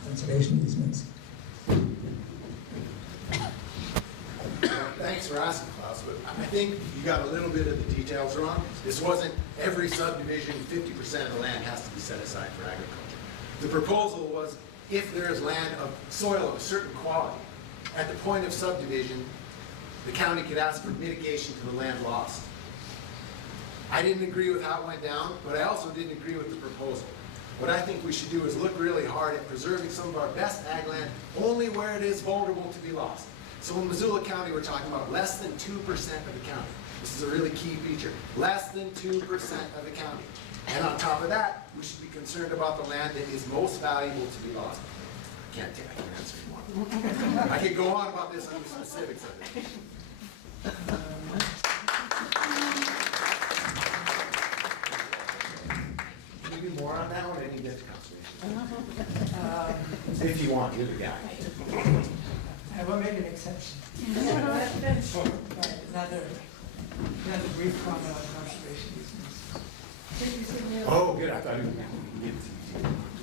conservation easements? Thanks for asking, Klaus, but I think you got a little bit of the details wrong. This wasn't every subdivision, 50% of the land has to be set aside for agriculture. The proposal was if there is land of soil of a certain quality, at the point of subdivision, the county could ask for mitigation to the land lost. I didn't agree with how it went down, but I also didn't agree with the proposal. What I think we should do is look really hard at preserving some of our best ag land only where it is vulnerable to be lost. So in Missoula County, we're talking about less than 2% of the county. This is a really key feature. Less than 2% of the county. And on top of that, we should be concerned about the land that is most valuable to be lost. I can't answer anymore. I could go on about this on the specifics of it. If you want, you're the guy. I will make an exception. Right, another brief comment on conservation easements. Oh, good, I thought you were.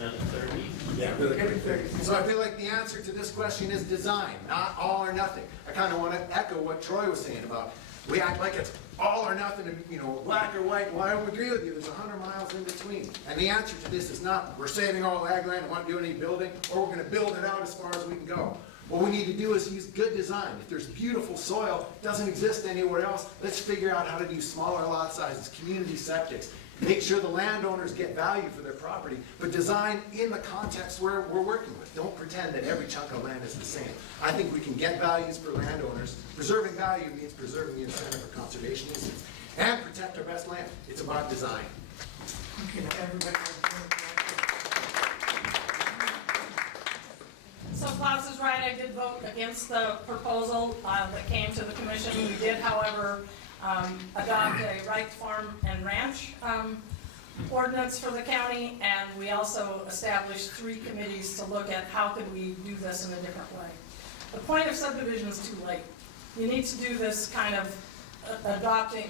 Another 30. Yeah, really quick. So I feel like the answer to this question is design, not all or nothing. I kind of want to echo what Troy was saying about, we act like it's all or nothing, you know, black or white. Well, I would agree with you, there's 100 miles in between. And the answer to this is not, we're saving all ag land and want to do any building, or we're going to build it out as far as we can go. What we need to do is use good design. If there's beautiful soil, doesn't exist anywhere else, let's figure out how to do smaller lot sizes, community septics. Make sure the landowners get value for their property, but design in the context where we're working with. Don't pretend that every chunk of land is the same. I think we can get values for landowners. Preserving value means preserving the incentive for conservation easements and protect our best land. It's about design. Okay, now everybody. So Klaus is right, I did vote against the proposal that came to the commission. We did, however, adopt a right farm and ranch ordinance for the county, and we also established 3 committees to look at how could we do this in a different way. The point of subdivision is too late. You need to do this kind of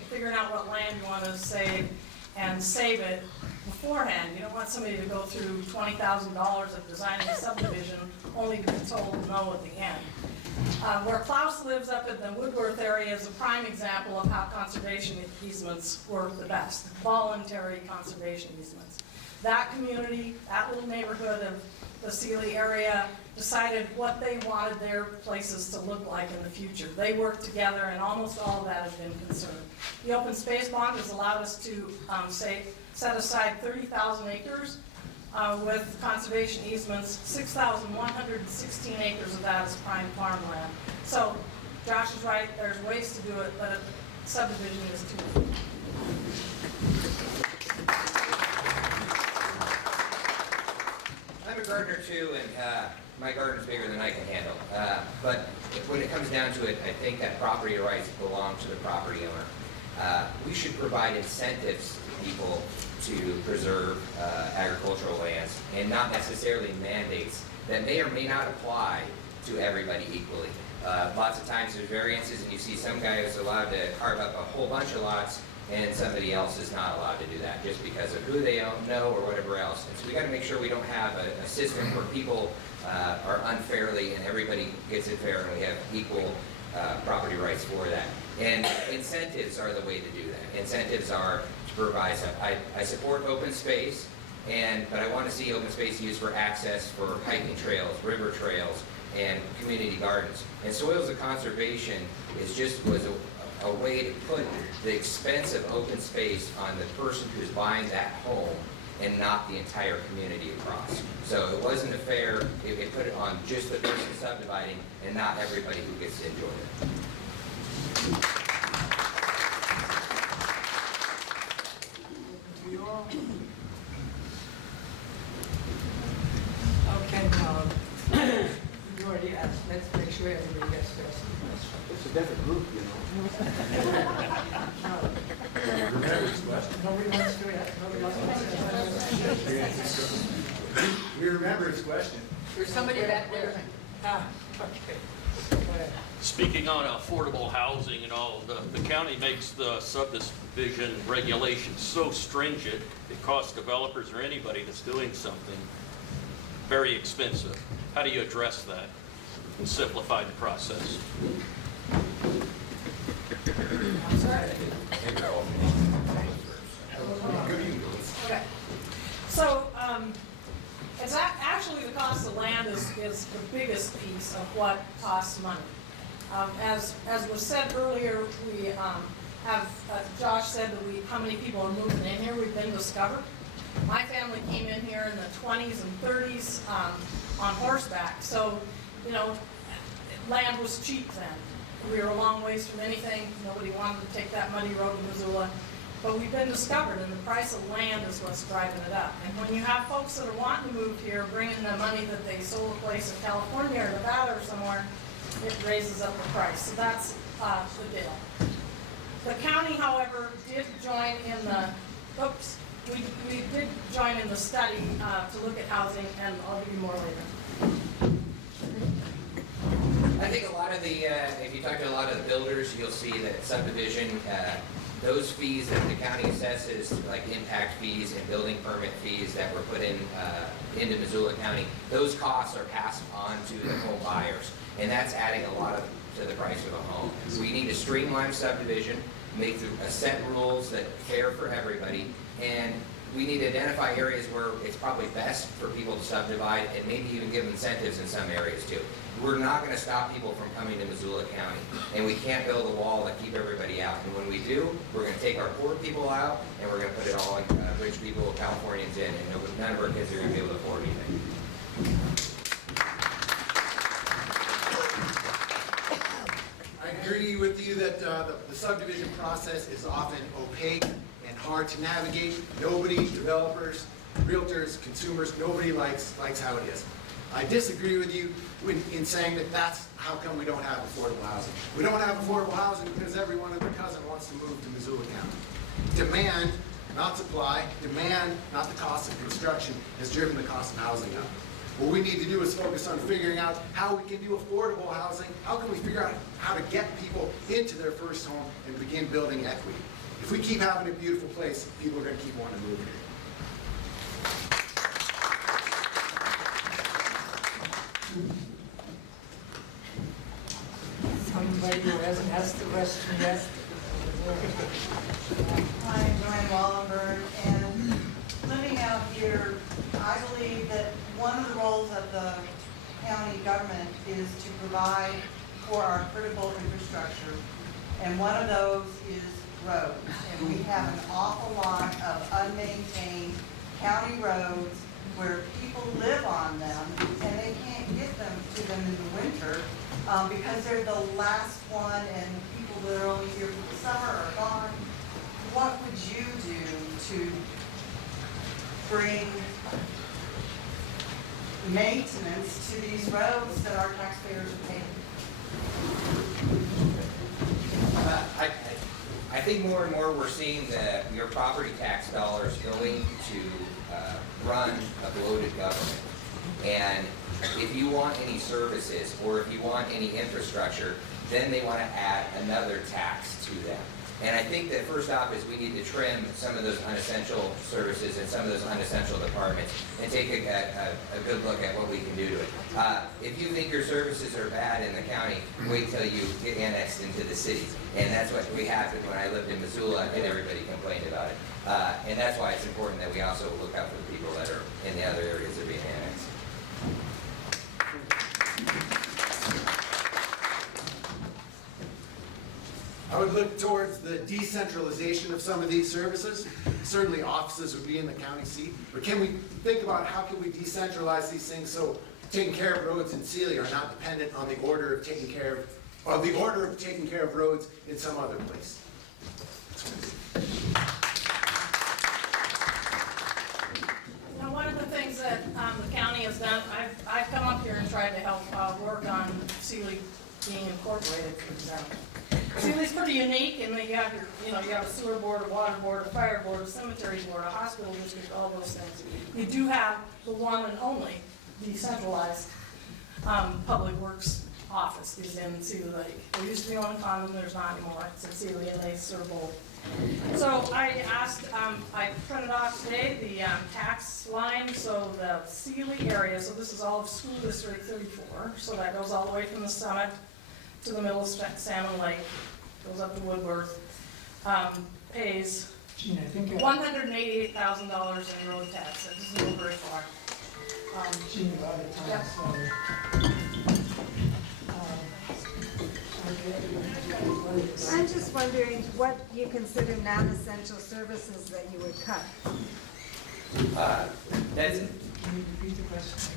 figuring out what land you want to save and save it beforehand. You don't want somebody to go through $20,000 of designing a subdivision only to be told no at the end. Where Klaus lives up in the Woodworth area is a prime example of how conservation easements work the best, voluntary conservation easements. That community, that little neighborhood of the Sealy area decided what they wanted their places to look like in the future. They worked together and almost all of that has been conserved. The open space bond has allowed us to set aside 30,000 acres with conservation easements. 6,116 acres of that is prime farmland. So Josh is right, there's ways to do it, but subdivision is too late. I'm a gardener too, and my garden's bigger than I can handle. But when it comes down to it, I think that property rights belong to the property owner. We should provide incentives to people to preserve agricultural lands, and not necessarily mandates that may or may not apply to everybody equally. Lots of times there's variances, and you see some guy who's allowed to carve up a whole bunch of lots, and somebody else is not allowed to do that just because of who they know or whatever else. And so we got to make sure we don't have a system where people are unfairly and everybody gets it fair and we have equal property rights for that. And incentives are the way to do that. Incentives are to provide stuff. I support open space, but I want to see open space used for access for hiking trails, river trails, and community gardens. And soils of conservation was a way to put the expense of open space on the person who's buying that home and not the entire community across. So it wasn't a fair, it put it on just the person subdividing and not everybody who gets to enjoy it. Okay, now, you already asked, let's make sure everybody gets first. It's a different group, you know. Nobody wants to ask, nobody wants to ask. We remember his question. There's somebody back there. Okay. Go ahead. Speaking on affordable housing and all, the county makes the subdivision regulations so stringent, it costs developers or anybody that's doing something very expensive. How do you address that and simplify the process? I'm sorry. Okay. So, it's actually the cost of land is the biggest piece of what costs money. As was said earlier, we have, Josh said that how many people are moving in here, we've been discovered. My family came in here in the 20s and 30s on horseback. So, you know, land was cheap then. We were a long ways from anything. Nobody wanted to take that muddy road to Missoula. But we've been discovered, and the price of land is what's driving it up. And when you have folks that are wanting to move here, bringing the money that they sold a place in California or Nevada or somewhere, it raises up the price. So that's the deal. The county, however, did join in the, oops, we did join in the study to look at housing, and I'll give you more later. I think a lot of the, if you talk to a lot of the builders, you'll see that subdivision, those fees that the county assesses, like impact fees and building permit fees that were put in, into Missoula County, those costs are passed on to the home buyers. And that's adding a lot to the price of a home. We need to streamline subdivision, make a set rules that are fair for everybody, and we need to identify areas where it's probably best for people to subdivide and maybe even give incentives in some areas too. We're not going to stop people from coming to Missoula County, and we can't build a wall that keep everybody out. And when we do, we're going to take our poor people out, and we're going to put it all in rich people, Californians in, and none of our kids are going to be able to afford anything. I agree with you that the subdivision process is often opaque and hard to navigate. Nobody, developers, realtors, consumers, nobody likes how it is. I disagree with you in saying that that's how come we don't have affordable housing. We don't have affordable housing because everyone and their cousin wants to move to Missoula County. Demand, not supply, demand, not the cost of construction, has driven the cost of housing up. What we need to do is focus on figuring out how we can do affordable housing. How can we figure out how to get people into their first home and begin building equity? If we keep having a beautiful place, people are going to keep wanting to move here. Somebody who hasn't asked the question yet. Hi, Joanne Wallenberg, and living out here, I believe that one of the roles of the county government is to provide for our critical infrastructure, and one of those is roads. And we have an awful lot of unmaintained county roads where people live on them, and they can't get to them in the winter because they're the last one, and people that are only here for the summer are gone. What would you do to bring maintenance to these roads that our taxpayers are paying? I think more and more we're seeing your property tax dollars going to run a bloated government. And if you want any services or if you want any infrastructure, then they want to add another tax to them. And I think that first off is we need to trim some of those unessential services and some of those unessential departments and take a good look at what we can do to it. If you think your services are bad in the county, wait till you get annexed into the cities. And that's what we happened when I lived in Missoula, and everybody complained about it. And that's why it's important that we also look out for the people that are in the other areas that are being annexed. I would look towards the decentralization of some of these services. Certainly offices would be in the county seat, but can we think about how can we decentralize these things so taking care of roads in Sealy are not dependent on the order of taking care of roads in some other place? Now, one of the things that the county has done, I've come up here and tried to help work on Sealy being incorporated, for example. Sealy's pretty unique in that you have you have a sewer board, a water board, a fire board, a cemetery board, a hospital district, all those things. You do have the one and only decentralized public works office is in Sealy Lake. There used to be one in Condon, there's not anymore. It's in Sealy, and they serve both. So I asked, I printed off today the tax line, so the Sealy area, so this is all of School District 34, so that goes all the way from the summit to the middle of Salmon Lake, goes up to Woodworth, pays Gene, I think $188,000 in road tax. It doesn't go very far. Gene, a lot of times, I'm just wondering what you consider non-essential services that you would cut. That's Can you repeat the question?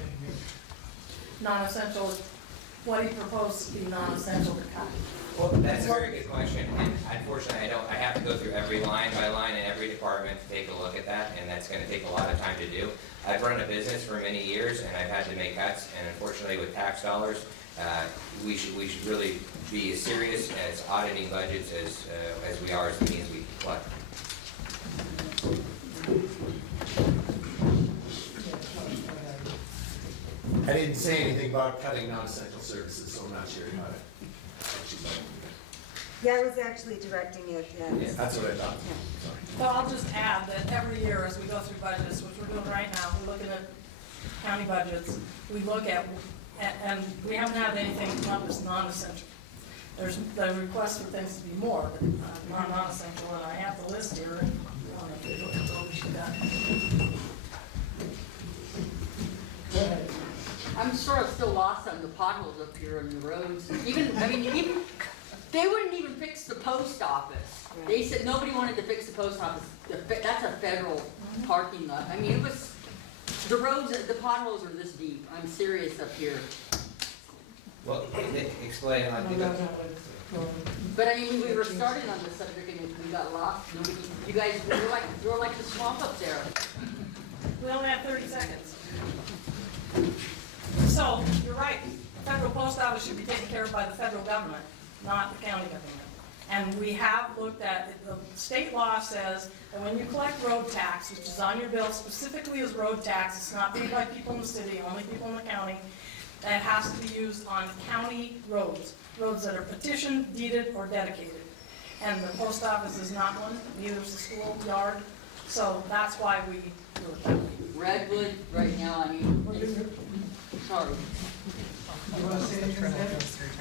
Non-essential, what do you propose to be non-essential to cut? Well, that's a very good question, and unfortunately, I have to go through every line by line in every department to take a look at that, and that's gonna take a lot of time to do. I've run a business for many years, and I've had to make cuts, and unfortunately, with tax dollars, we should really be as serious as auditing budgets as we are as the means we collect. I didn't say anything about cutting non-essential services, so I'm not sure about it. Yeah, I was actually directing it at. That's what I thought. Sorry. Well, I'll just add that every year as we go through budgets, which we're doing right now, we're looking at county budgets, we look at, and we haven't had anything come up as non-essential. There's the request for things to be more, but not non-essential, and I have the list here. And I don't know if you look at those you got. Go ahead. I'm sort of still lost on the potholes up here on the roads. Even they wouldn't even fix the post office. They said nobody wanted to fix the post office. That's a federal parking lot. I mean, it was, the roads, the potholes are this deep. I'm serious up here. Well, explain like But I mean, we were starting on this subject and we got lost. Nobody, you guys, you're like the swamp up there. We only have 30 seconds. So, you're right, the federal post office should be taken care of by the federal government, not the county government. And we have looked at, the state law says that when you collect road tax, which is on your bill specifically as road tax, it's not paid by people in the city, only people in the county, that has to be used on county roads, roads that are petitioned, deeded, or dedicated. And the post office is not one, neither is the school yard, so that's why we do it that way. Redwood, right now, I mean, sorry.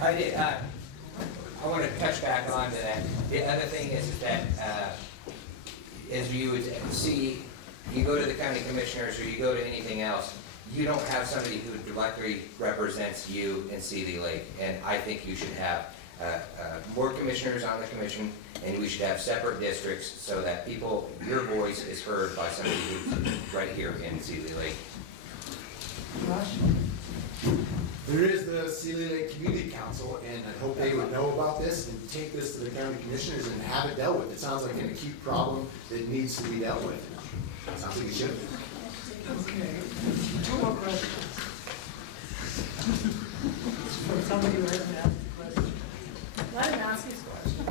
I did, I want to touch back on to that. The other thing is that, as you would see, you go to the county commissioners or you go to anything else, you don't have somebody who directly represents you in Seeley Lake. And I think you should have more commissioners on the commission, and we should have separate districts so that people, your voice is heard by somebody who's right here in Seeley Lake. There is the Seeley Lake Community Council, and I hope they would know about this and take this to the county commissioners and have it dealt with. It sounds like an acute problem that needs to be dealt with. Sounds like it should. Okay. Two more questions. From somebody who hasn't asked a question. Let him ask his question.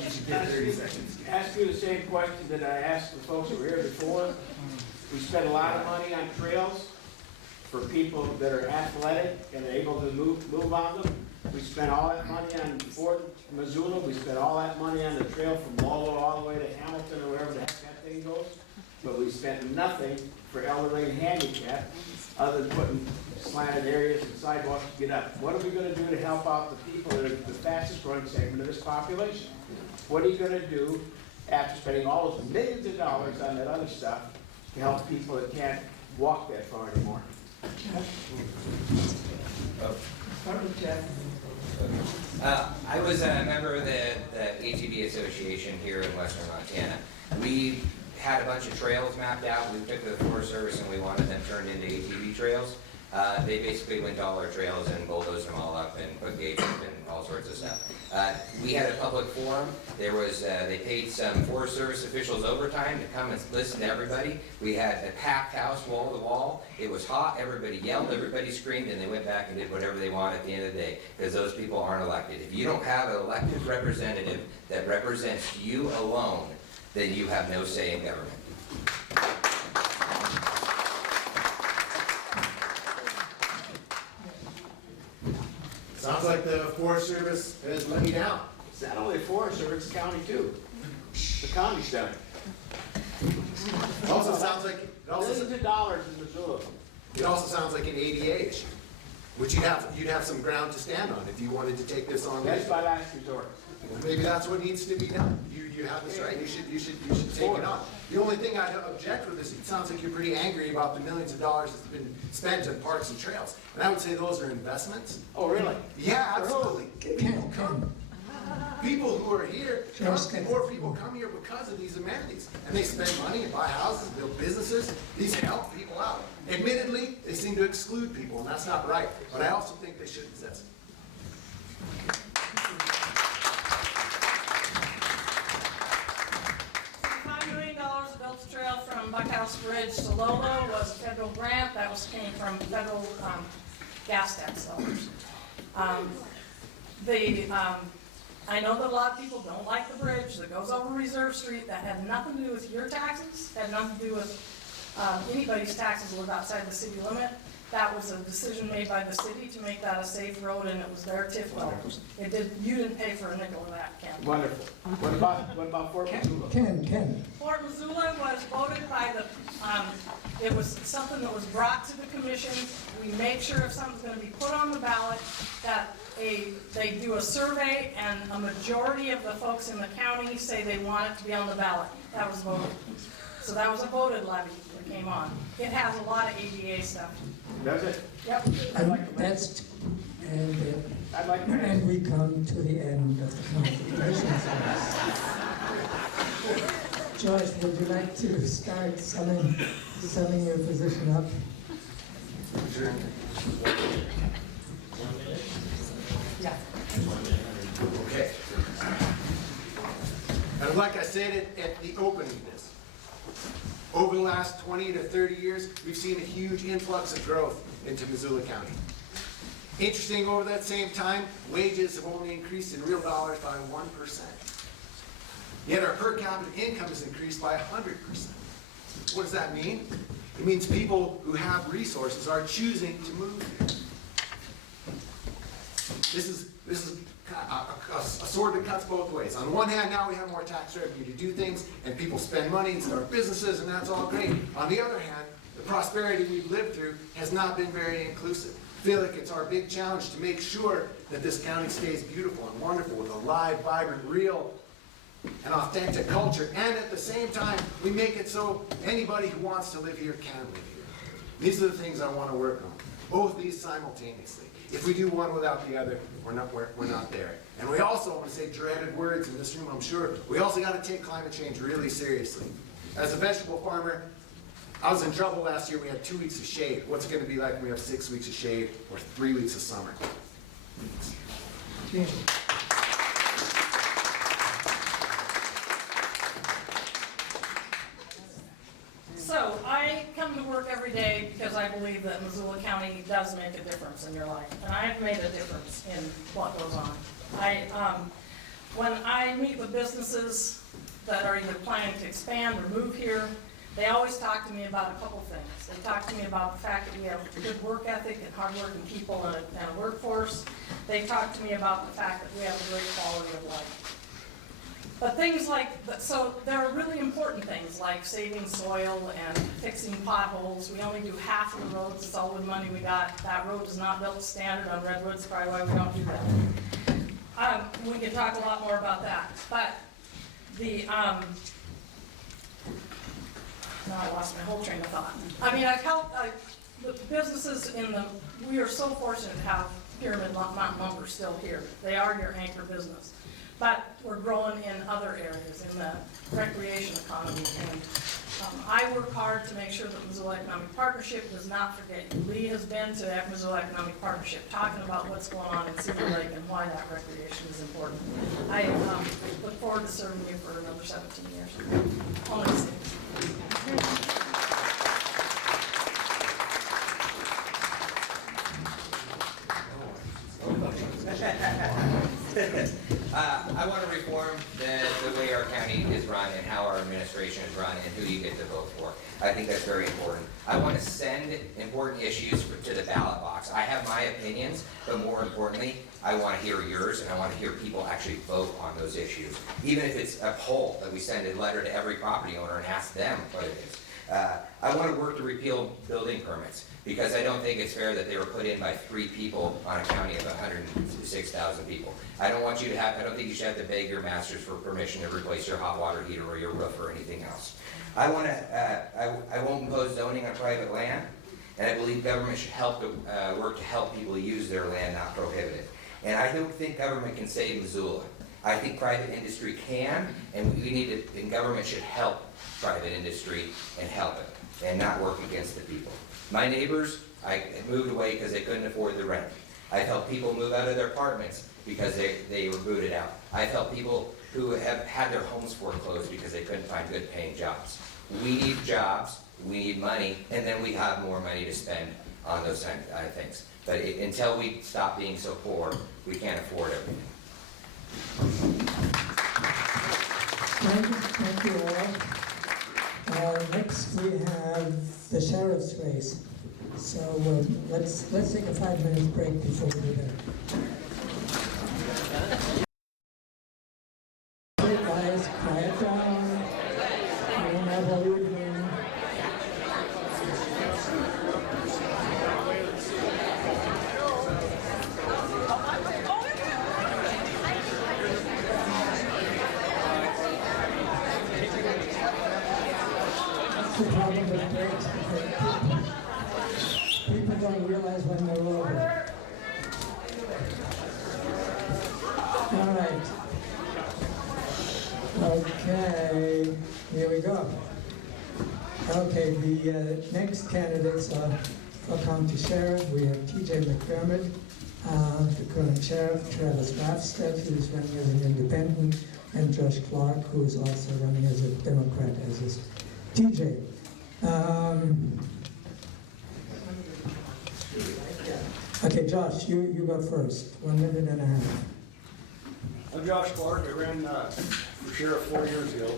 You should get 30 seconds. Ask you the same question that I asked the folks that were here before. We spend a lot of money on trails for people that are athletic and able to move on them. We spent all that money on Fort Missoula. We spent all that money on the trail from Lolo all the way to Hamilton or wherever the heck that thing goes. But we spent nothing for elderly and handicapped other than putting slanted areas and sidewalks to get up. What are we going to do to help out the people that are the fastest growing segment of this population? What are you going to do after spending all those millions of dollars on that other stuff to help people that can't walk that far anymore? I was a member of the ATV Association here in Western Montana. We had a bunch of trails mapped out. We took to the Forest Service and we wanted them turned into ATV trails. They basically went to all our trails and bulldozed them all up and put gates up and all sorts of stuff. We had a public forum. There was, they paid some Forest Service officials overtime to come and listen to everybody. We had a packed house, wall to wall. It was hot, everybody yelled, everybody screamed, and they went back and did whatever they wanted at the end of the day, because those people aren't elected. If you don't have an elected representative that represents you alone, then you have no say in government. Sounds like the Forest Service has let me down. It's not only the Forest Service, it's the county too. The county's done it. It also sounds like, Millions of dollars in Missoula. it also sounds like an ADA issue, which you'd have some ground to stand on if you wanted to take this on. That's my last resort. Well, maybe that's what needs to be done. You have this right. You should take it on. The only thing I'd object with this, it sounds like you're pretty angry about the millions of dollars that's been spent on parks and trails. And I would say those are investments. Oh, really? Yeah, absolutely. People come. People who are here, more people come here because of these amenities. And they spend money and buy houses, build businesses. These help people out. Admittedly, they seem to exclude people, and that's not right. But I also think they should exist. $5 million to build the trail from Buckhouse Bridge to Lolo was a federal grant. That came from federal gas tax dollars. I know that a lot of people don't like the bridge that goes over Reserve Street. That had nothing to do with your taxes, had nothing to do with anybody's taxes live outside the city limit. That was a decision made by the city to make that a safe road, and it was their TIF bill. It did, you didn't pay for a nickel of that, Ken. Wonderful. What about Fort Missoula? Ken, Fort Missoula was voted by the, it was something that was brought to the commission. We make sure if something's gonna be put on the ballot, that they do a survey, and a majority of the folks in the county say they want it to be on the ballot. That was voted. So that was a voted levy that came on. It has a lot of ADA stuff. Does it? Yep. that's, I'd like to and we come to the end of the consultations. Joyce, would you like to start summing your position up? Yeah. Okay. And like I said at the opening of this, over the last 20 to 30 years, we've seen a huge influx of growth into Missoula County. Interesting, over that same time, wages have only increased in real dollars by 1%. Yet our per capita income has increased by 100%. What does that mean? It means people who have resources are choosing to move here. This is a sword that cuts both ways. On one hand, now we have more tax revenue to do things, and people spend money and start businesses, and that's all great. On the other hand, the prosperity we've lived through has not been very inclusive. I feel like it's our big challenge to make sure that this county stays beautiful and wonderful with a live, vibrant, real, and authentic culture, and at the same time, we make it so anybody who wants to live here can live here. These are the things I want to work on, both these simultaneously. If we do one without the other, we're not there. And we also, I want to say dreaded words in this room, I'm sure, we also got to take climate change really seriously. As a vegetable farmer, I was in trouble last year. We had 2 weeks of shade. What's it going to be like when we have 6 weeks of shade or 3 weeks of summer? Yeah. So I come to work every day because I believe that Missoula County does make a difference in your life, and I've made a difference in what goes on. When I meet with businesses that are either planning to expand or move here, they always talk to me about a couple things. They talk to me about the fact that we have a good work ethic and hardworking people and a workforce. They talk to me about the fact that we have a great quality of life. But things like, so there are really important things like saving soil and fixing potholes. We only do half of the roads, it's all the money we got. That road is not built standard on Redwoods, probably why we don't do that. We can talk a lot more about that. But now I lost my whole train of thought. I mean, I've helped the businesses we are so fortunate to have Pyramid Mountain Lumber still here. They are your anchor business. But we're growing in other areas, in the recreation economy. And I work hard to make sure that Missoula Economic Partnership does not forget you. Lee has been to Missoula Economic Partnership talking about what's going on in Cedar Lake and why that recreation is important. I look forward to serving you for another 17 years. Only 6. I want to reform the way our county is run and how our administration is run and who you get to vote for. I think that's very important. I want to send important issues to the ballot box. I have my opinions, but more importantly, I want to hear yours, and I want to hear people actually vote on those issues. Even if it's a poll that we send a letter to every property owner and ask them what it is. I want to work to repeal building permits, because I don't think it's fair that they were put in by 3 people on a county of 106,000 people. I don't think you should have to beg your masters for permission to replace your hot water heater or your roof or anything else. I won't impose zoning on private land, and I believe government should help work to help people use their land, not prohibit it. And I don't think government can save Missoula. I think private industry can, and and government should help private industry and help it, and not work against the people. My neighbors, I moved away because they couldn't afford the rent. I've helped people move out of their apartments because they were booted out. I've helped people who have had their homes foreclosed because they couldn't find good paying jobs. We need jobs, we need money, and then we have more money to spend on those things. But until we stop being so poor, we can't afford everything. Thank you all. Next, we have the sheriff's race. So let's take a 5-minute break before we do that. Okay, guys, quiet down. We don't have all your doing. That's the problem with breaks, because people don't realize when they're over. All right. Okay, here we go. Okay, the next candidates are for county sheriff. We have TJ McDermott, the current sheriff, Travis Rafstead, who's running as an independent, and Josh Clark, who is also running as a Democrat, as is TJ. Okay, Josh, you go first. 1.5 minutes. I'm Josh Clark. I ran for sheriff 4 years ago,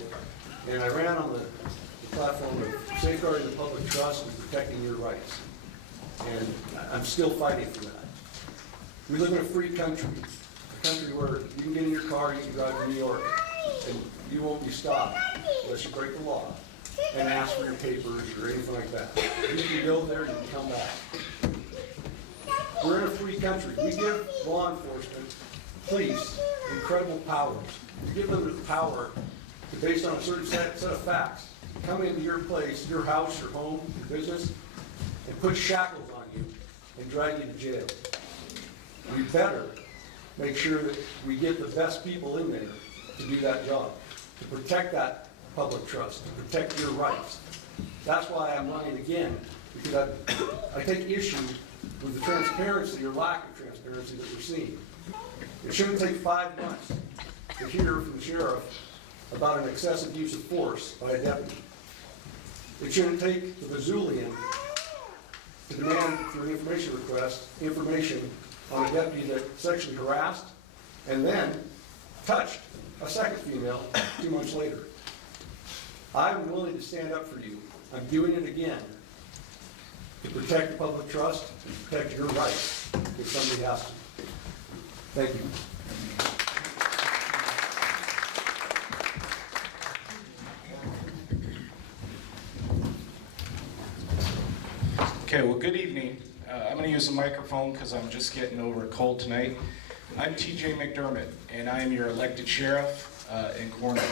and I ran on the platform of safeguarding the public trust and protecting your rights. And I'm still fighting for that. We live in a free country, a country where you can get in your car, you can drive to New York, and you won't be stopped unless you break the law and ask for your papers or anything like that. You can go there and you can come back. We're in a free country. We give law enforcement, police, incredible powers. We give them the power to, based on a certain set of facts, come into your place, your house, your home, your business, and put shackles on you and drag you to jail. We better make sure that we get the best people in there to do that job, to protect that public trust, to protect your rights. That's why I'm running again, because I take issue with the transparency or lack of transparency that we're seeing. It shouldn't take 5 months to hear from the sheriff about an excessive use of force by a deputy. It shouldn't take the Missoulian to demand through an information request information on a deputy that sexually harassed and then touched a second female 2 months later. I'm willing to stand up for you. I'm doing it again to protect the public trust, to protect your rights if somebody has to. Thank you. Okay, well, good evening. I'm going to use the microphone because I'm just getting over a cold tonight. I'm TJ McDermott, and I am your elected sheriff in Corner.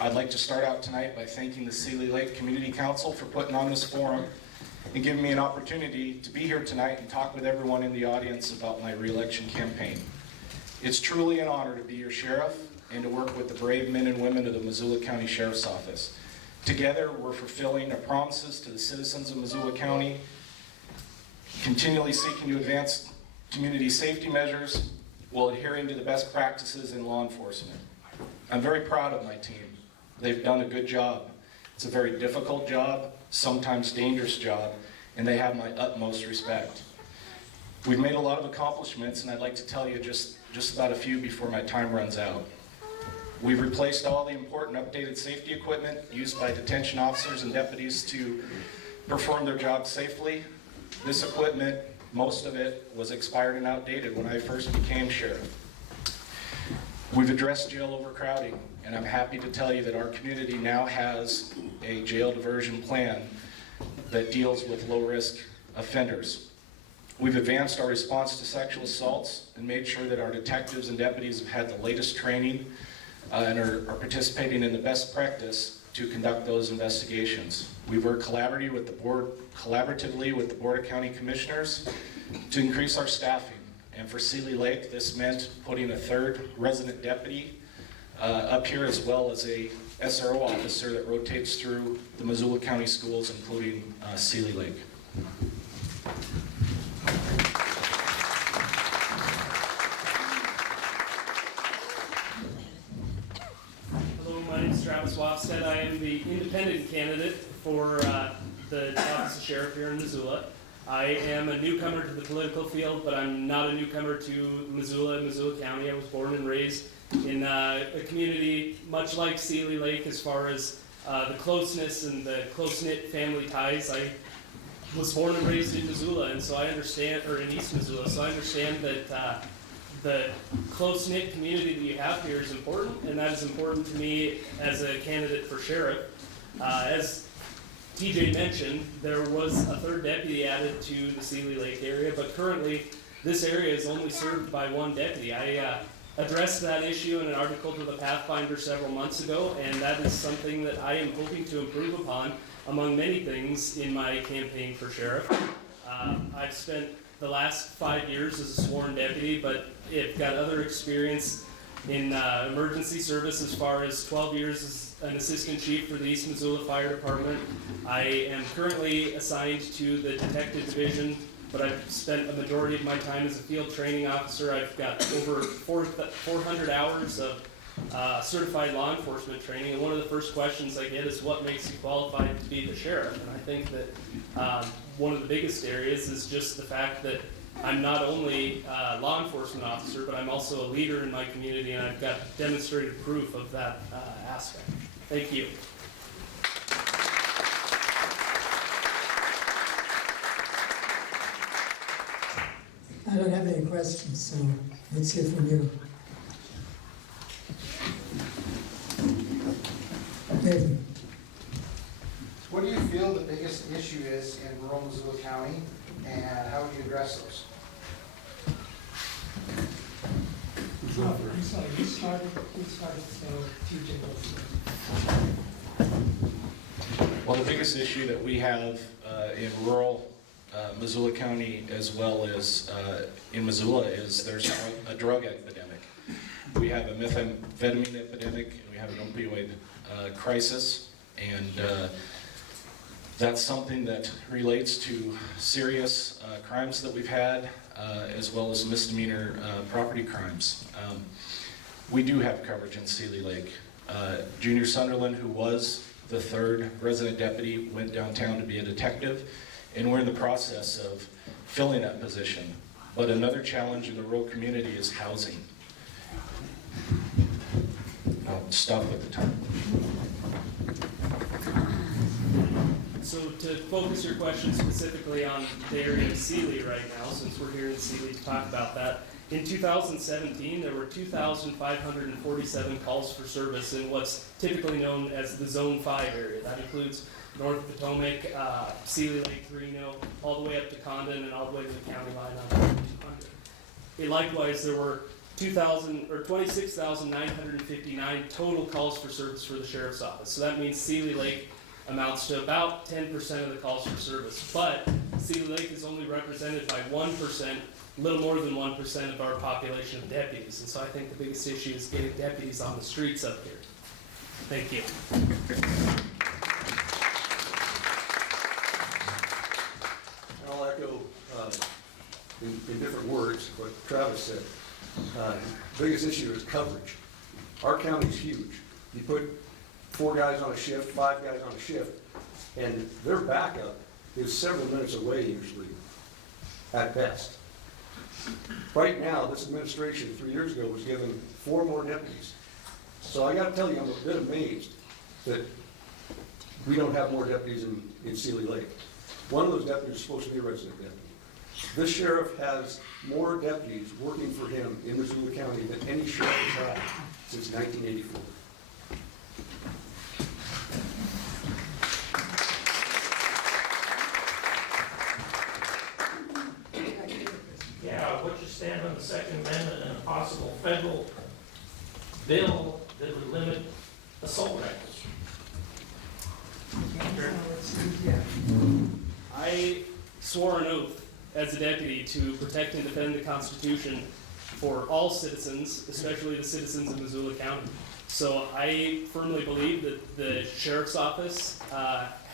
I'd like to start out tonight by thanking the Seeley Lake Community Council for putting on this forum and giving me an opportunity to be here tonight and talk with everyone in the audience about my re-election campaign. It's truly an honor to be your sheriff and to work with the brave men and women of the Missoula County Sheriff's Office. Together, we're fulfilling our promises to the citizens of Missoula County, continually seeking to advance community safety measures while adhering to the best practices in law enforcement. I'm very proud of my team. They've done a good job. It's a very difficult job, sometimes dangerous job, and they have my utmost respect. We've made a lot of accomplishments, and I'd like to tell you just about a few before my time runs out. We've replaced all the important updated safety equipment used by detention officers and deputies to perform their jobs safely. This equipment, most of it, was expired and outdated when I first became sheriff. We've addressed jail overcrowding, and I'm happy to tell you that our community now has a jail diversion plan that deals with low-risk offenders. We've advanced our response to sexual assaults and made sure that our detectives and deputies have had the latest training and are participating in the best practice to conduct those investigations. We work collaboratively with the Board of County Commissioners to increase our staffing. And for Seeley Lake, this meant putting a third resident deputy up here, as well as a SRO officer that rotates through the Missoula County schools, including Seeley Lake. Hello, my name is Travis Wafstead. I am the independent candidate for the office of sheriff here in Missoula. I am a newcomer to the political field, but I'm not a newcomer to Missoula and Missoula County. I was born and raised in a community much like Seeley Lake as far as the closeness and the close-knit family ties. I was born and raised in Missoula, and so I understand, or in East Missoula, so I understand that the close-knit community that you have here is important, and that is important to me as a candidate for sheriff. As TJ mentioned, there was a third deputy added to the Seeley Lake area, but currently this area is only served by one deputy. I addressed that issue in an article to the Pathfinder several months ago, and that is something that I am hoping to improve upon among many things in my campaign for sheriff. I've spent the last 5 years as a sworn deputy, but I've got other experience in emergency service as far as 12 years as an assistant chief for the East Missoula Fire Department. I am currently assigned to the detective division, but I've spent a majority of my time as a field training officer. I've got over 400 hours of certified law enforcement training, and one of the first questions I get is what makes you qualified to be the sheriff? And I think that one of the biggest areas is just the fact that I'm not only a law enforcement officer, but I'm also a leader in my community, and I've got demonstrated proof of that aspect. Thank you. I don't have any questions, so let's hear from you. David. What do you feel the biggest issue is in rural Missoula County, and how would you address those? I'm sorry, you started, so TJ goes first. Well, the biggest issue that we have in rural Missoula County as well as in Missoula is there's a drug epidemic. We have a methamphetamine epidemic and we have an opioid crisis, and that's something that relates to serious crimes that we've had as well as misdemeanor property crimes. We do have coverage in Seeley Lake. Junior Sunderland, who was the third resident deputy, went downtown to be a detective, and we're in the process of filling that position. But another challenge in the rural community is housing. I'll stop at the time. So to focus your question specifically on the area of Seeley right now, since we're here in Seeley to talk about that, in 2017 there were 2,547 calls for service in what's typically known as the Zone 5 area. That includes North Potomac, Seeley Lake, Reno, all the way up to Condon and all the way to the county line on 200. Likewise, there were 26,959 total calls for service for the sheriff's office. So that means Seeley Lake amounts to about 10% of the calls for service. But Seeley Lake is only represented by 1%, a little more than 1% of our population of deputies. And so I think the biggest issue is getting deputies on the streets up here. Thank you. I'll echo in different words what Travis said. Biggest issue is coverage. Our county's huge. You put 4 guys on a shift, 5 guys on a shift, and their backup is several minutes away usually, at best. Right now, this administration 3 years ago was given 4 more deputies. So I gotta tell you, I'm a bit amazed that we don't have more deputies in Seeley Lake. One of those deputies is supposed to be a resident deputy. This sheriff has more deputies working for him in Missoula County than any sheriff has had since 1984. Yeah, what's your stand on the Second Amendment and a possible federal bill that would limit assault rifles? I swore an oath as a deputy to protect and defend the Constitution for all citizens, especially the citizens of Missoula County. So I firmly believe that the sheriff's office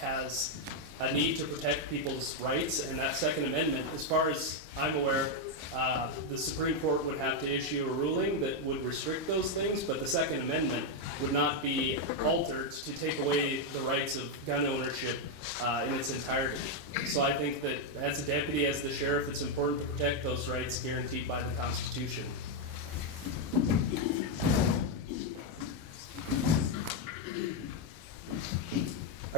has a need to protect people's rights, and that Second Amendment, as far as I'm aware, the Supreme Court would have to issue a ruling that would restrict those things, but the Second Amendment would not be altered to take away the rights of gun ownership in its entirety. So I think that as a deputy, as the sheriff, it's important to protect those rights guaranteed by the Constitution.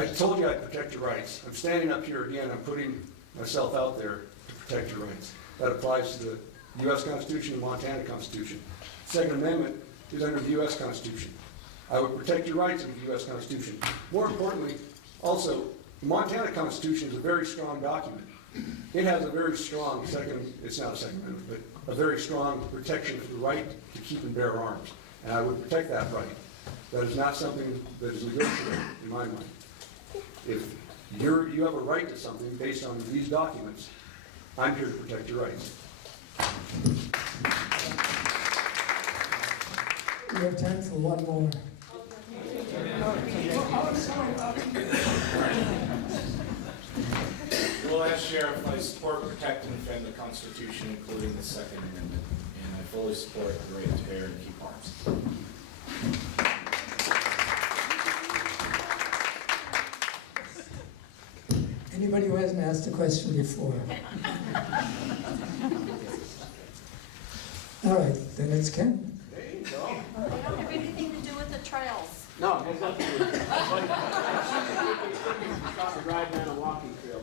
I told you I'd protect your rights. I'm standing up here again, I'm putting myself out there to protect your rights. That applies to the U.S. Constitution and Montana Constitution. Second Amendment is under the U.S. Constitution. I would protect your rights under the U.S. Constitution. More importantly, also, the Montana Constitution is a very strong document. It has a very strong it's not a Second Amendment, but a very strong protection for the right to keep and bear arms. And I would protect that right. That is not something that is negotiable in my mind. If you have a right to something based on these documents, I'm here to protect your rights. We have time for one more. Well, as sheriff, I support, protect, and defend the Constitution, including the Second Amendment, and I fully support the right to bear and keep arms. Anybody who hasn't asked a question before? All right, then it's Ken. There you go. They don't have anything to do with the trails. No, it has nothing to do with it. It's a ride down a walking trail,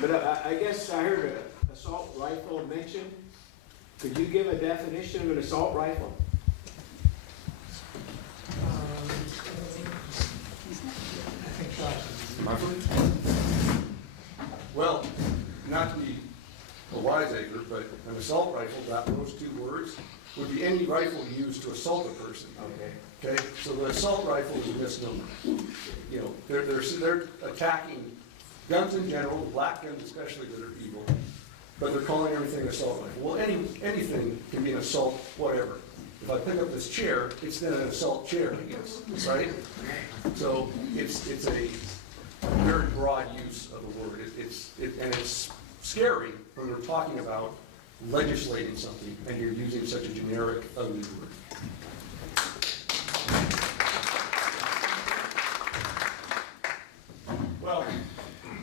but I guess I heard an assault rifle mentioned. Could you give a definition of an assault rifle? Well, not to be a wiseacre, but an assault rifle, those two words, would be any rifle used to assault a person. Okay, so the assault rifle is a misnomer. You know, they're attacking guns in general, black guns especially, that are evil, but they're calling everything an assault rifle. Well, anything can be an assault, whatever. If I pick up this chair, it's then an assault chair, I guess, right? So it's a very broad use of the word. And it's scary when we're talking about legislating something and you're using such a generic, ugly word. Well,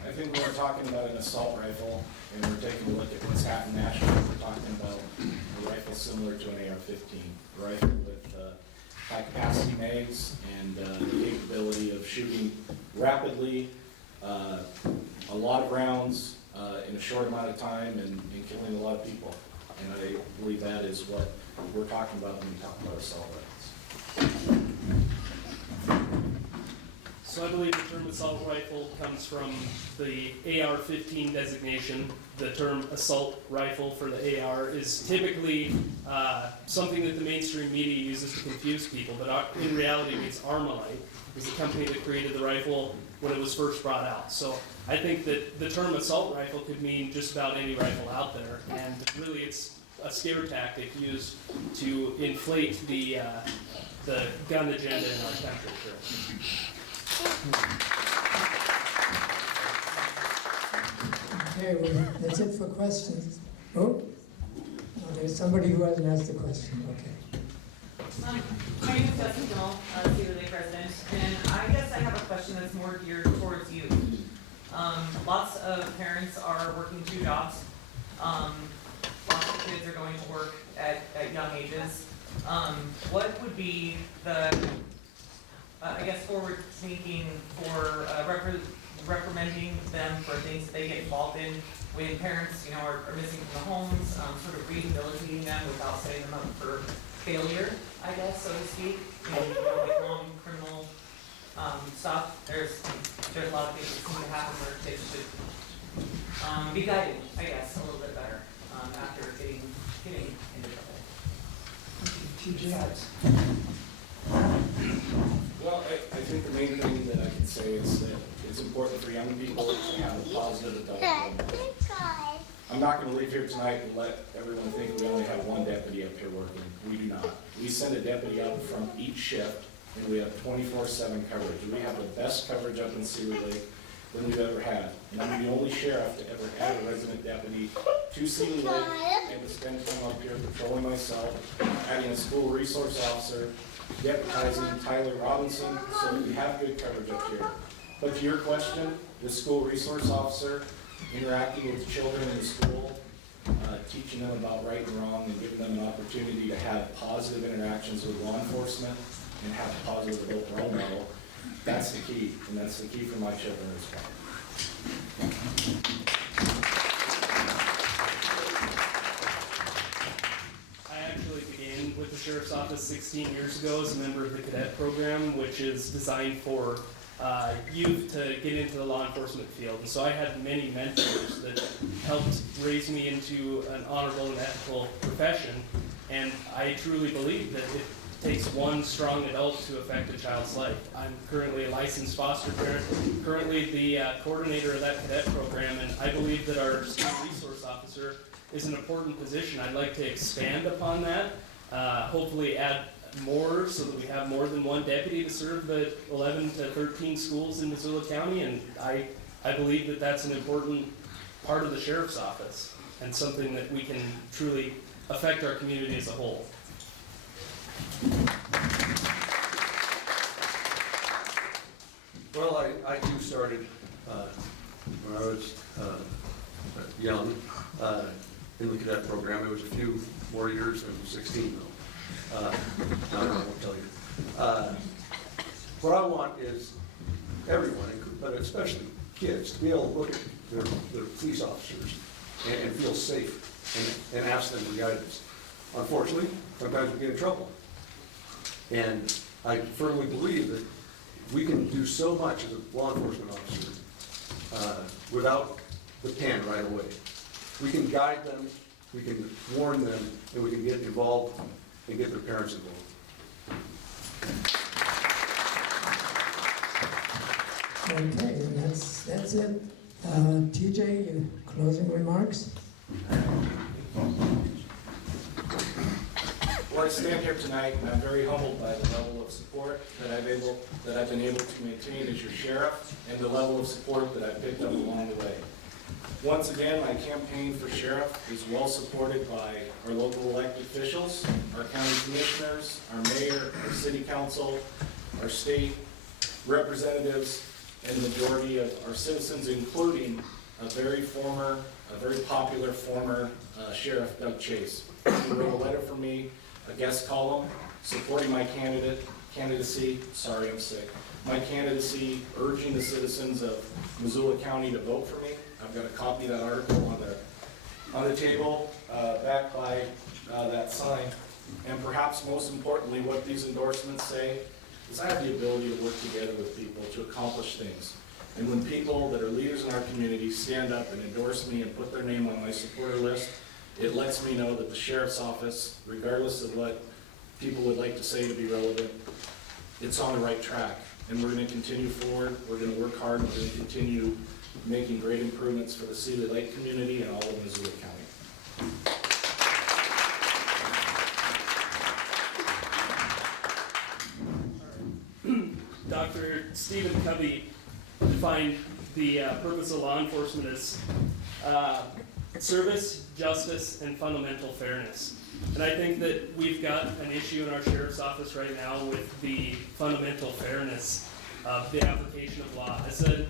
I think when we're talking about an assault rifle, and we're taking a look at what's happened nationally, we're talking about a rifle similar to an AR-15, a rifle with high-capacity mags and the capability of shooting rapidly, a lot of rounds in a short amount of time and killing a lot of people. And I believe that is what we're talking about when we talk about assault rifles. So I believe the term assault rifle comes from the AR-15 designation. The term assault rifle for the AR is typically something that the mainstream media uses to confuse people, but in reality it means Armalite. It was the company that created the rifle when it was first brought out. So I think that the term assault rifle could mean just about any rifle out there, and really it's a scare tactic used to inflate the gun agenda in our country. Okay, well, that's it for questions. Oh, there's somebody who hasn't asked a question, okay. My name is Justin Dimmel, Cedar Lake resident, and I guess I have a question that's more geared towards you. Lots of parents are working 2 jobs. Lots of kids are going to work at young ages. What would be the, I guess, forward thinking for reprimanding them for things that they get involved in when parents, are missing from the homes, sort of rehabilitating them without setting them up for failure, I guess, so to speak, and like long criminal stuff. There's a lot of things that seem to happen where kids should be guided, I guess, a little bit better after getting into trouble. Well, I think the main thing that I can say is that it's important for young people to have a positive adult. I'm not going to leave here tonight and let everyone think we only have one deputy up here working. We do not. We send a deputy out from each shift, and we have 24/7 coverage. We have the best coverage up in Cedar Lake than we've ever had. And I'm the only sheriff to ever add a resident deputy to Cedar Lake and to spend time up here patrolling myself, adding a school resource officer, deputizing Tyler Robinson, so that we have good coverage up here. But to your question, the school resource officer interacting with children in the school, teaching them about right and wrong and giving them an opportunity to have positive interactions with law enforcement and have a positive adult role model That's the key, and that's the key for my children as well. I actually began with the Sheriff's Office 16 years ago as a member of the cadet program, which is designed for youth to get into the law enforcement field. And so I had many mentors that helped raise me into an honorable and ethical profession. And I truly believe that it takes one strong adult to affect a child's life. I'm currently a licensed foster parent, currently the coordinator of that cadet program, and I believe that our student resource officer is an important position. I'd like to expand upon that, hopefully add more so that we have more than one deputy to serve the 11 to 13 schools in Missoula County, and I believe that that's an important part of the sheriff's office and something that we can truly affect our community as a whole. Well, I too started when I was young in the cadet program. It was a few more years than 16 though. No, I won't tell you. What I want is everyone, but especially kids, to be able to look at their police officers and feel safe and ask them for guidance. Unfortunately, sometimes we get in trouble. And I firmly believe that we can do so much as a law enforcement officer without the pen right away. We can guide them, we can warn them, and we can get involved and get their parents involved. Okay, and that's it. TJ, your closing remarks? Well, I stand here tonight and I'm very humbled by the level of support that I've been able to maintain as your sheriff and the level of support that I've picked up along the way. Once again, my campaign for sheriff is well supported by our local elected officials, our county commissioners, our mayor, our city council, our state representatives, and the majority of our citizens, including a very popular former sheriff, Doug Chase. He wrote a letter for me, a guest column, supporting my candidacy, sorry I'm sick, my candidacy, urging the citizens of Missoula County to vote for me. I've got a copy of that article on the table, backed by that sign. And perhaps most importantly, what these endorsements say is I have the ability to work together with people to accomplish things. And when people that are leaders in our community stand up and endorse me and put their name on my supporter list, it lets me know that the sheriff's office, regardless of what people would like to say to be relevant, it's on the right track. And we're going to continue forward, we're going to work hard, and we're going to continue making great improvements for the Sealy Lake community and all of Missoula County. Dr. Stephen Covey defined the purpose of law enforcement as service, justice, and fundamental fairness. And I think that we've got an issue in our sheriff's office right now with the fundamental fairness of the application of law. As an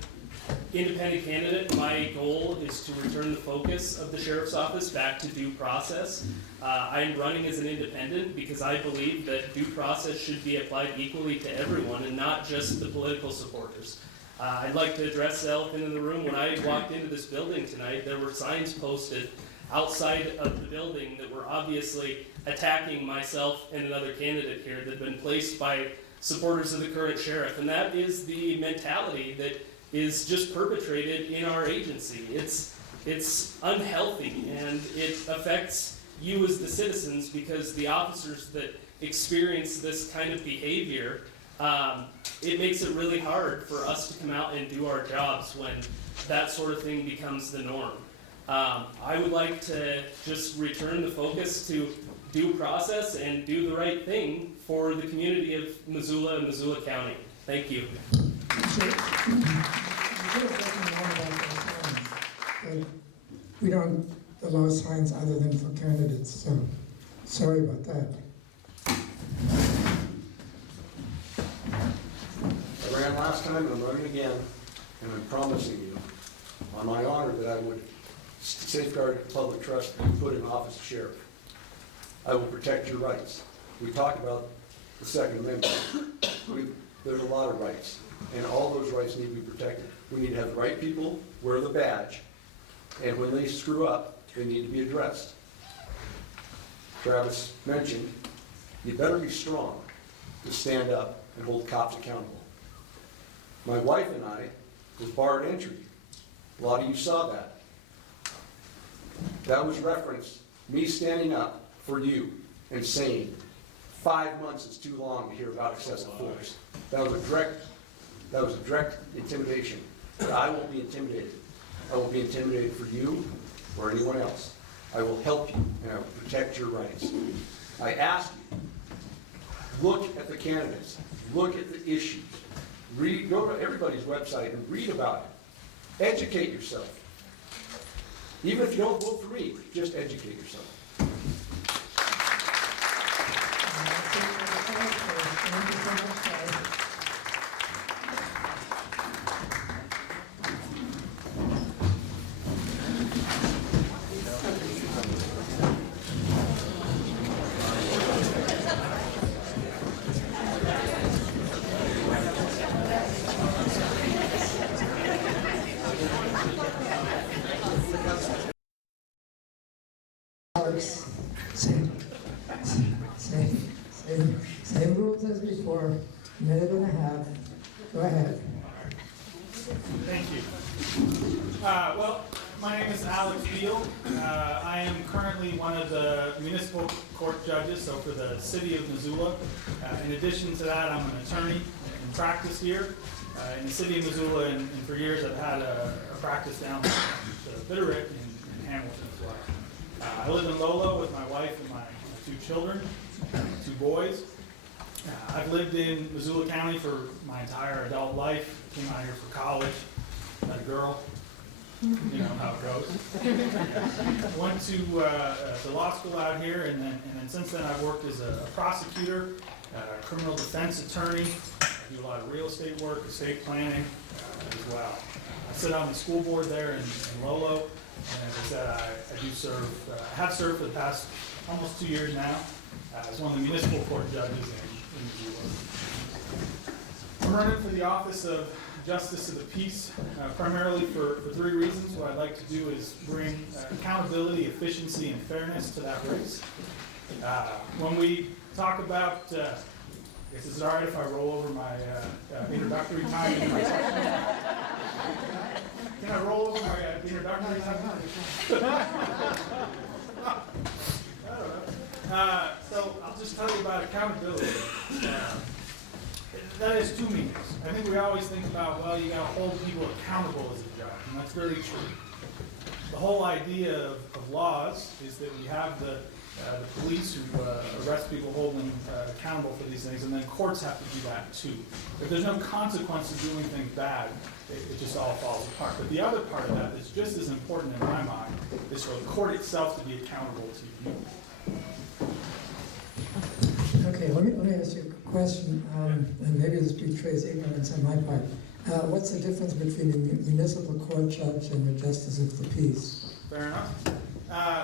independent candidate, my goal is to return the focus of the sheriff's office back to due process. I'm running as an independent because I believe that due process should be applied equally to everyone and not just the political supporters. I'd like to address the elephant in the room. When I walked into this building tonight, there were signs posted outside of the building that were obviously attacking myself and another candidate here that had been placed by supporters of the current sheriff. And that is the mentality that is just perpetrated in our agency. It's unhealthy, and it affects you as the citizens because the officers that experience this kind of behavior, it makes it really hard for us to come out and do our jobs when that sort of thing becomes the norm. I would like to just return the focus to due process and do the right thing for the community of Missoula and Missoula County. Thank you. We don't allow signs other than for candidates, so sorry about that. I ran last time and I'm running again, and I'm promising you, on my honor, that I would safeguard the public trust and put in office of sheriff. I will protect your rights. We talked about the Second Amendment. there's a lot of rights, and all those rights need to be protected. We need to have the right people wear the badge, and when they screw up, they need to be addressed. Travis mentioned, you better be strong to stand up and hold cops accountable. My wife and I was barred entry. A lot of you saw that. That was referenced, me standing up for you and saying, 5 months is too long to hear about excessive force. That was a direct intimidation. But I won't be intimidated. I won't be intimidated for you or anyone else. I will help you and I will protect your rights. I ask you, look at the candidates, look at the issues, go to everybody's website and read about it. Educate yourself. Even if you don't vote for me, just educate yourself. Alex, same rules as before, minute and a half. Go ahead. Thank you. Well, my name is Alex Beal. I am currently one of the municipal court judges, so for the city of Missoula. In addition to that, I'm an attorney in practice here in the city of Missoula, and for years I've had a practice down to Bitterroot in Hamilton as well. I live in Lolo with my wife and my 2 children, 2 boys. I've lived in Missoula County for my entire adult life. Came out here for college, met a girl. You know how it goes. Went to law school out here, and then since then I've worked as a prosecutor, criminal defense attorney. I do a lot of real estate work, estate planning as well. I sit on the school board there in Lolo. And as I said, I do serve, I have served for the past almost 2 years now as one of the municipal court judges in Missoula. I'm running for the office of Justice of the Peace, primarily for 3 reasons. What I'd like to do is bring accountability, efficiency, and fairness to that race. When we talk about, I guess is it all right if I roll over my introductory time? Can I roll over my introductory time? So I'll just tell you about accountability. That has 2 meanings. I think we always think about, well, you got to hold people accountable as a judge, and that's very true. The whole idea of laws is that we have the police who arrest people, hold them accountable for these things, and then courts have to do that too. If there's no consequence of doing things bad, it just all falls apart. But the other part of that that's just as important in my mind is for the court itself to be accountable to you. Okay, let me ask you a question, and maybe this betrays ignorance on my part. What's the difference between a municipal court judge and a justice of the peace? Fair enough.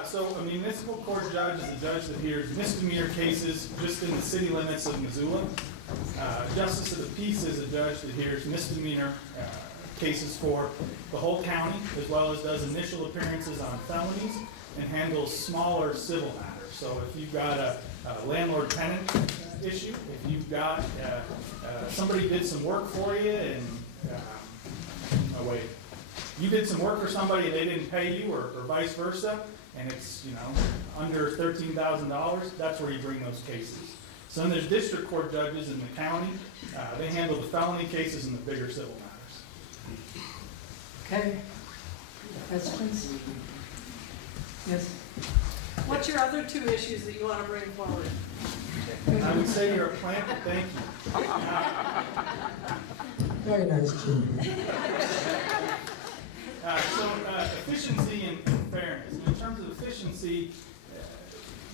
So a municipal court judge is a judge that hears misdemeanor cases just in the city limits of Missoula. Justice of the peace is a judge that hears misdemeanor cases for the whole county, as well as does initial appearances on felonies and handles smaller civil matters. So if you've got a landlord-tenant issue, if you've got somebody did some work for you and, you did some work for somebody and they didn't pay you, or vice versa, and it's, under $13,000, that's where you bring those cases. So then there's district court judges in the county. They handle the felony cases and the bigger civil matters. Okay. Questions? Yes. What's your other 2 issues that you want to bring forward? I would say you're a plant, but thank you. Very nice, Jim. Efficiency and fairness. And in terms of efficiency,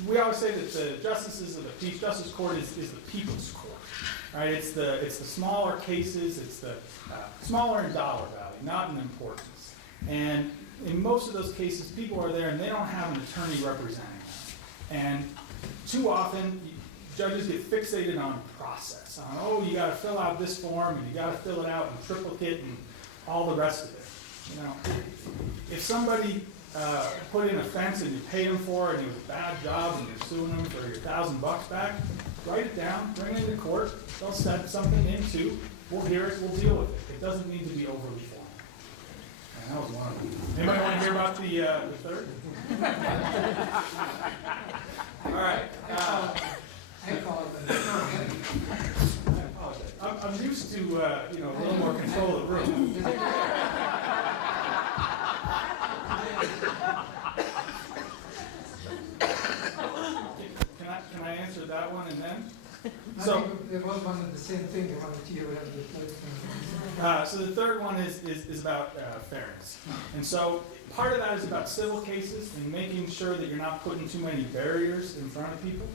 we always say that the justices of the peace, justice court is the people's court, right? It's the smaller cases, it's the smaller in dollar value, not in importance. And in most of those cases, people are there and they don't have an attorney representing them. And too often, judges get fixated on process, on, oh, you gotta fill out this form, and you gotta fill it out in triplicate, and all the rest of it. You know, if somebody put in a fence and you paid them for it, and it was a bad job, and you're suing them for your $1,000 back, write it down, bring it into court, they'll send something in too, we'll hear it, we'll deal with it. It doesn't need to be overly formal. And that was one of them. Anybody want to hear about the third? All right. I call it the I apologize. I'm used to, you know, a little more control of the room. Can I answer that one and then? So they both wanted the same thing. They wanted to hear whatever the third thing. So the third one is about fairness, and so part of that is about civil cases and making sure that you're not putting too many barriers in front of people,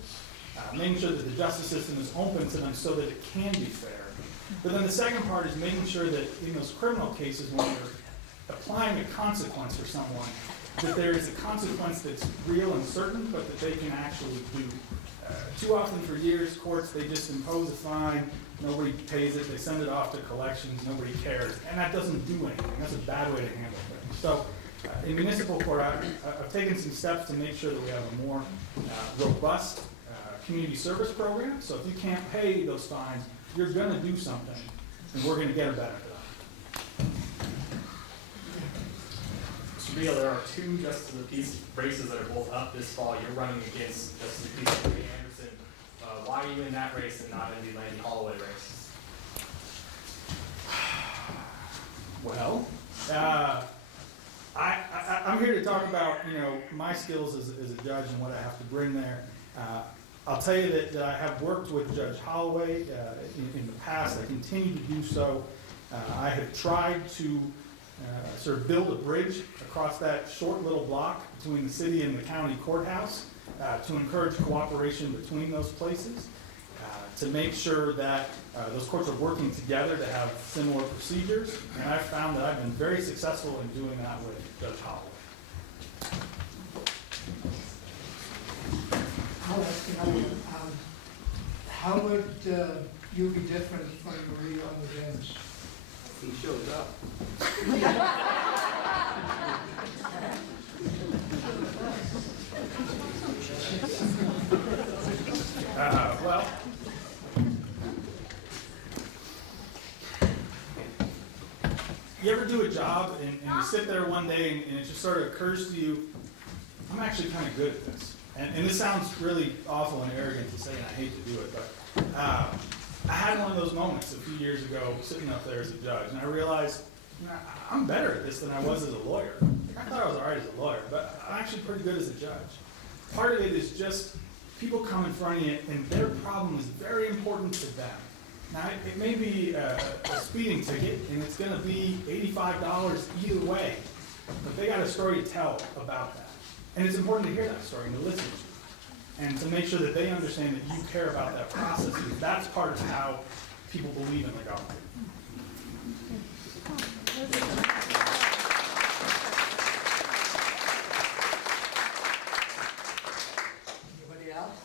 making sure that the justice system is open to them so that it can be fair. But then the second part is making sure that in those criminal cases, when you're applying a consequence for someone, that there is a consequence that's real and certain, but that they can actually do. Too often for years, courts, they just impose a fine, nobody pays it, they send it off to collections, nobody cares, and that doesn't do anything. That's a bad way to handle things. So in municipal court, I've taken some steps to make sure that we have a more robust community service program. So if you can't pay those fines, you're going to do something, and we're going to get a benefit. Mr. Beal, there are two Justice of the Peace races that are both up this fall. You're running against Justice of the Peace Ray Anderson. Why are you in that race and not in the Landy Holloway race? Well, I'm here to talk about, you know, my skills as a judge and what I have to bring there. I'll tell you that I have worked with Judge Holloway in the past. I continue to do so. I have tried to sort of build a bridge across that short little block between the city and the county courthouse to encourage cooperation between those places, to make sure that those courts are working together to have similar procedures. And I've found that I've been very successful in doing that with Judge Holloway. I'll ask another one. How would you be different from Maria on the bench? He shows up. Well, you ever do a job and you sit there one day and it just sort of occurs to you, I'm actually kind of good at this. And this sounds really awful and arrogant to say, and I hate to do it, but I had one of those moments a few years ago sitting up there as a judge, and I realized, you know, I'm better at this than I was as a lawyer. I thought I was all right as a lawyer, but I'm actually pretty good as a judge. Part of it is just people come in front of you and their problem is very important to them. Now, it may be a speeding ticket, and it's going to be $85 either way, but they got a story to tell about that. And it's important to hear that story and to listen to it, and to make sure that they understand that you care about that process, because that's part of how people believe in the government. Anybody else?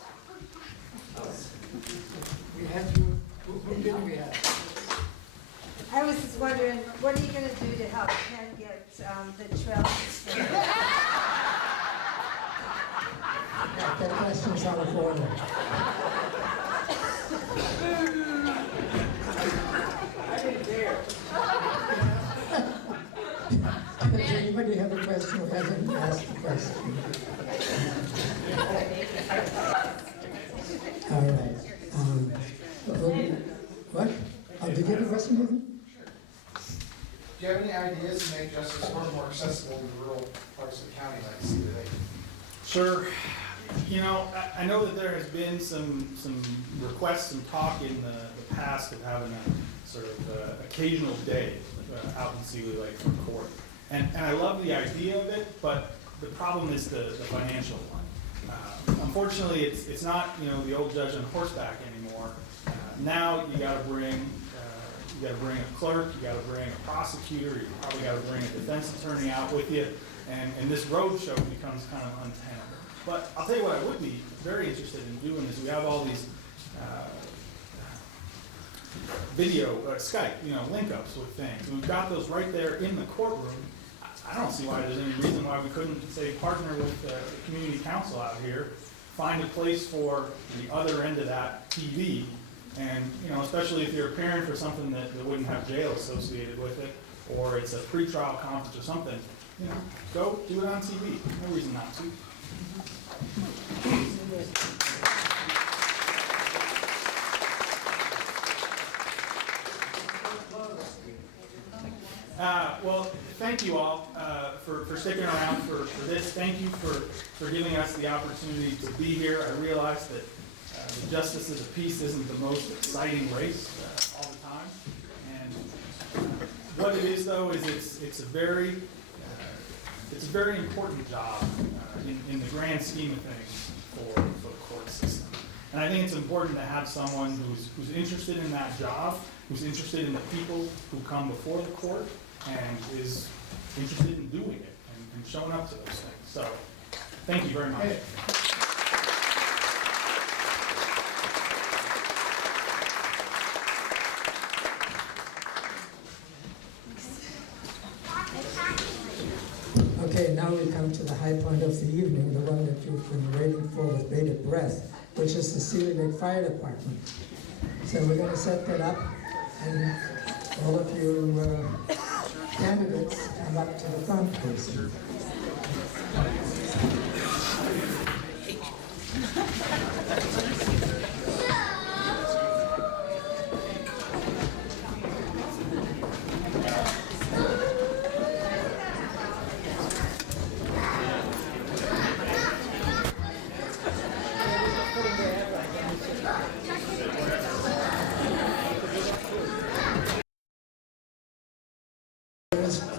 We had to, who did we have? I was just wondering, what are you going to do to help Ken get the trail system? That question's on the floor now. I didn't dare. Does anybody have a question who hasn't asked the question? All right. What? Did you have a question, Nathan? Do you have any ideas to make justice court more accessible in rural parts of the county like Cedar Lake? Sure. You know, I know that there has been some requests, some talk in the past of having a sort of occasional day out in Sealy Lake for court. And I love the idea of it, but the problem is the financial one. Unfortunately, it's not, you know, the old judge on horseback anymore. Now you got to bring a clerk, you got to bring a prosecutor, you probably got to bring a defense attorney out with you, and this road show becomes kind of untenable. But I'll tell you what I would be very interested in doing is we have all these video, Skype, link-ups with things. We've got those right there in the courtroom. I don't see why there's any reason why we couldn't, say, partner with the community council out here, find a place for the other end of that TV, and, especially if you're appearing for something that wouldn't have jail associated with it, or it's a pretrial conference or something, go do it on TV. No reason not to. Well, thank you all for sticking around for this. Thank you for giving us the opportunity to be here. I realize that the Justice of the Peace isn't the most exciting race all the time. And what it is, though, is it's a very important job in the grand scheme of things for the court system. And I think it's important to have someone who's interested in that job, who's interested in the people who come before the court, and is interested in doing it and showing up to those things. So, thank you very much. Okay, now we come to the high point of the evening, the one that you've been waiting for with bated breath, which is the Seeley Lake Fire Department. So we're going to set that up, and all of you candidates come up to the front, please.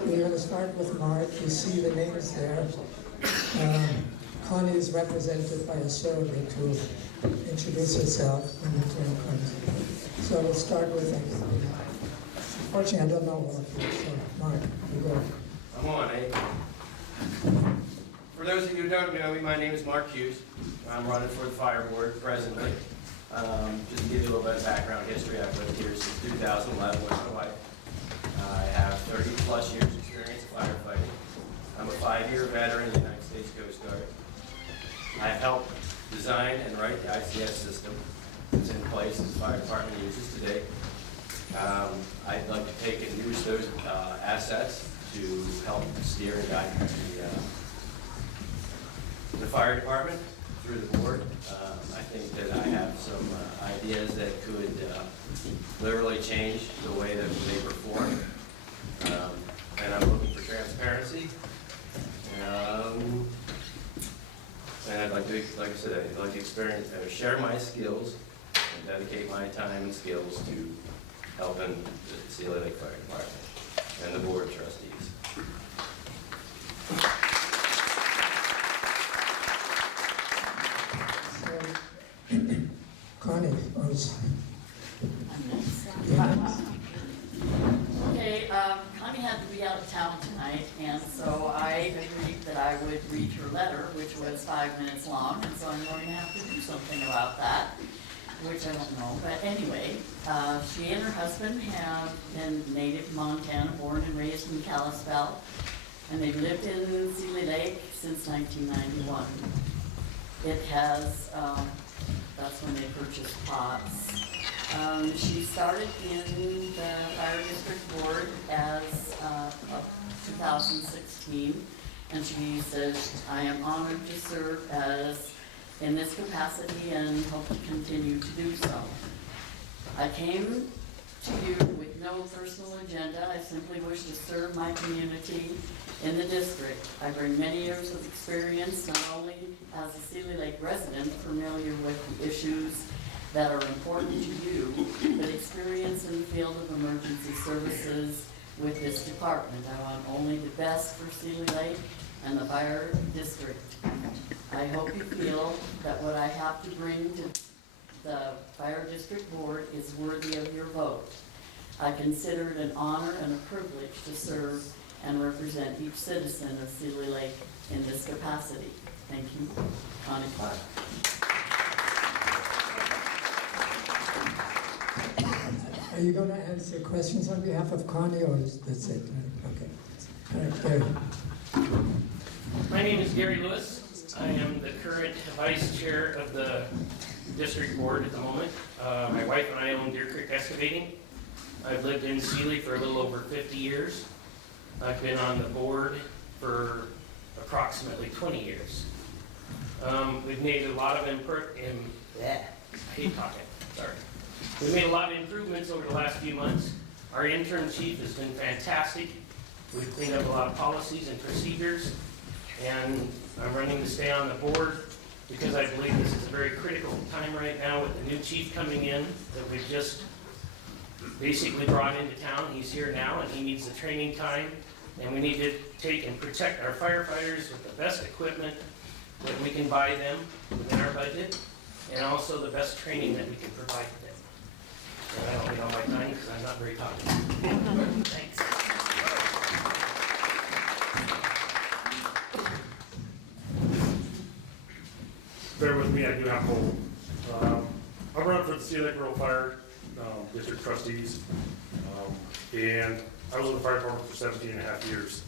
We're going to start with Mark. You see the names there. Connie is represented by a surrogate to introduce herself when the turn comes. So we'll start with unfortunately, I don't know all of you, so Mark, you go. I'm on, For those of you who don't know me, my name is Mark Hughes. I'm running for the fire board presently. Just to give you a little bit of background history, I've lived here since 2011 with my wife. I have 30 plus years experience in firefighting. I'm a 5-year veteran of the United States Coast Guard. I helped design and write the ICS system that's in place as the fire department uses today. I'd like to take and use those assets to help steer and guide the fire department through the board. I think that I have some ideas that could literally change the way that they perform. And I'm looking for transparency. And I'd like to, like I said, I'd like to experience and share my skills and dedicate my time and skills to helping the Seeley Lake Fire Department and the Board of Trustees. Connie, Okay, Connie had to be out of town tonight, and so I agreed that I would read her letter, which was 5 minutes long, and so I'm going to have to do something about that, which I don't know. But anyway, she and her husband have been native Montana, born and raised in Kalispell, and they've lived in Seeley Lake since 1991. It has, that's when they purchased plots. She started in the Fire District Board as of 2016, and she says, I am honored to serve as in this capacity and hope to continue to do so. I came to you with no personal agenda. I simply wish to serve my community in the district. I bring many years of experience, not only as a Seeley Lake resident familiar with the issues that are important to you, but experience in the field of emergency services with this department. I want only the best for Seeley Lake and the fire district. I hope you feel that what I have to bring to the Fire District Board is worthy of your vote. I consider it an honor and a privilege to serve and represent each citizen of Seeley Lake in this capacity. Thank you. Connie Clark. Are you going to answer questions on behalf of Connie, or that's it? Okay. All right, Gary. My name is Gary Lewis. I am the current vice chair of the district board at the moment. My wife and I own Deer Creek Excavating. I've lived in Sealy for a little over 50 years. I've been on the board for approximately 20 years. We've made a lot of We've made a lot of improvements over the last few months. Our intern chief has been fantastic. We've cleaned up a lot of policies and procedures, and I'm running to stay on the board because I believe this is a very critical time right now with the new chief coming in that we've just basically brought into town. He's here now and he needs the training time, and we need to take and protect our firefighters with the best equipment that we can buy them within our budget, and also the best training that we can provide them. And I don't need all my time because I'm not very talkative. Thanks. Bear with me, I do have cold. I'm running for the Sea Lake Rural Fire District Trustees, and I was in the fire department for 17 and a half years.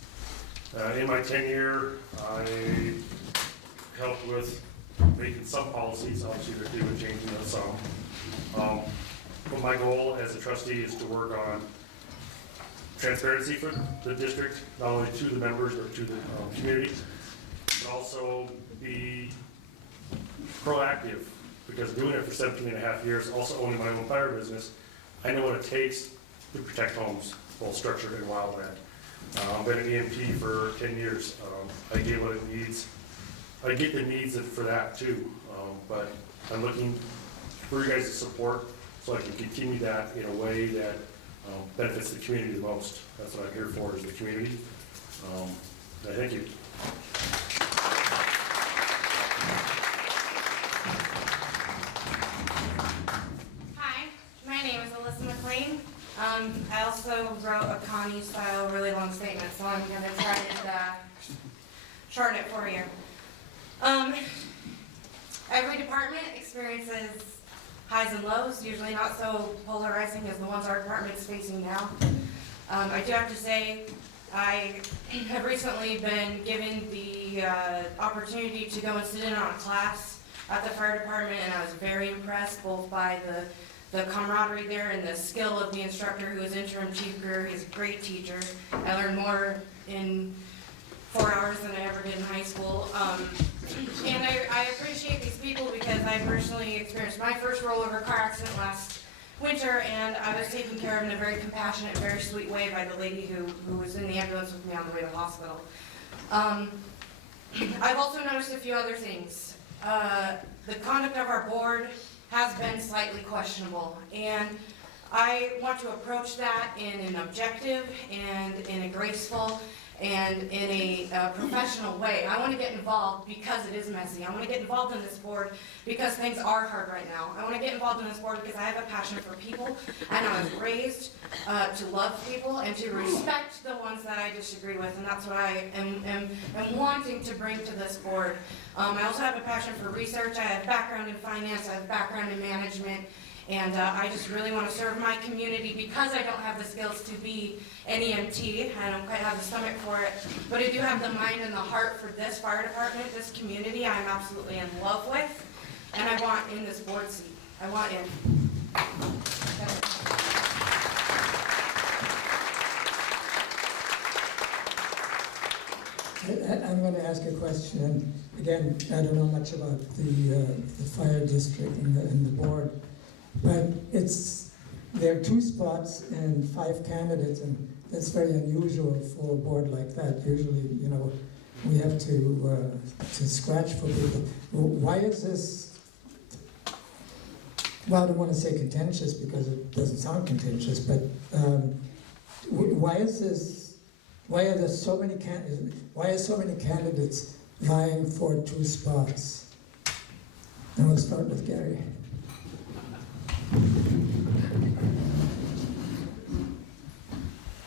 In my tenure, I helped with making some policies, obviously they're doing changing of some. But my goal as a trustee is to work on transparency for the district, not only to the members or to the community, but also be proactive, because doing it for 17 and a half years, also owning my own fire business, I know what it takes to protect homes, both structured and wildland. I've been an EMT for 10 years. I get what it needs. I get the needs for that too, but I'm looking for you guys' support so I can continue that in a way that benefits the community the most. That's what I'm here for, is the community. I thank you. Hi, my name is Alyssa McLean. I also wrote a Connie-style really long statement, so I'm going to try and shorten it for you. Every department experiences highs and lows, usually not so polarizing as the ones our department is facing now. I do have to say, I have recently been given the opportunity to go and sit in on a class at the fire department, and I was very impressed both by the camaraderie there and the skill of the instructor who is interim Chief Greer. He's a great teacher. I learned more in 4 hours than I ever did in high school. And I appreciate these people because I personally experienced my first rollover car accident last winter, and I was taken care of in a very compassionate, very sweet way by the lady who was in the ambulance with me on the way to the hospital. I've also noticed a few other things. The conduct of our board has been slightly questionable, and I want to approach that in an objective and in a graceful and in a professional way. I want to get involved because it is messy. I want to get involved in this board because things are hard right now. I want to get involved in this board because I have a passion for people, and I was raised to love people and to respect the ones that I disagree with, and that's what I am wanting to bring to this board. I also have a passion for research. I have background in finance. I have background in management. And I just really want to serve my community because I don't have the skills to be an EMT. I don't quite have the stomach for it. But I do have the mind and the heart for this fire department, this community I'm absolutely in love with. And I want in this board seat. I want in. I'm going to ask a question. And again, I don't know much about the fire district and the board. But there are 2 spots and 5 candidates, and that's very unusual for a board like that. Usually, we have to scratch for people. Why is this? Well, I don't want to say contentious because it doesn't sound contentious, but why is this? Why are there so many candidates? Why are so many candidates vying for 2 spots? And we'll start with Gary.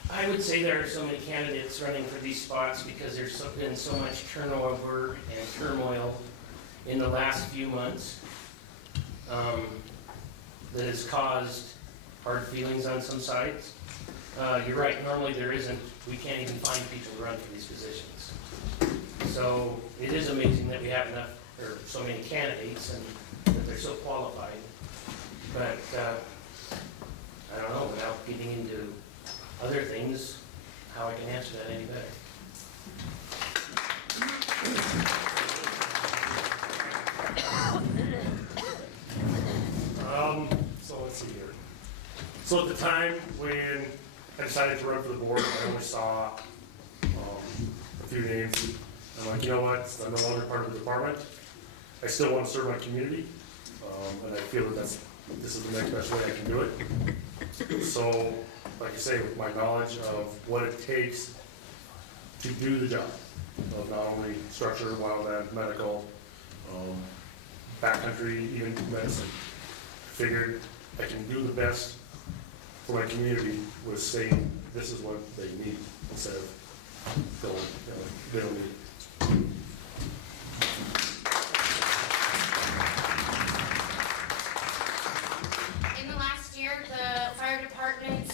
I would say there are so many candidates running for these spots because there's been so much turnover and turmoil in the last few months that has caused hard feelings on some sides. You're right, normally there isn't, we can't even find people to run for these positions. So it is amazing that we have enough, or so many candidates, and that they're so qualified. But, I don't know, without getting into other things, how I can answer that any better. So let's see here. So at the time when I decided to run for the board, I only saw a few names. I'm like, you know what, I'm no longer part of the department. I still want to serve my community, and I feel that this is the next best way I can do it. So, like I say, with my knowledge of what it takes to do the job of not only structure, wildland, medical, backcountry, even medicine, figured I can do the best for my community with saying this is what they need instead of going, they don't need. In the last year, the fire department,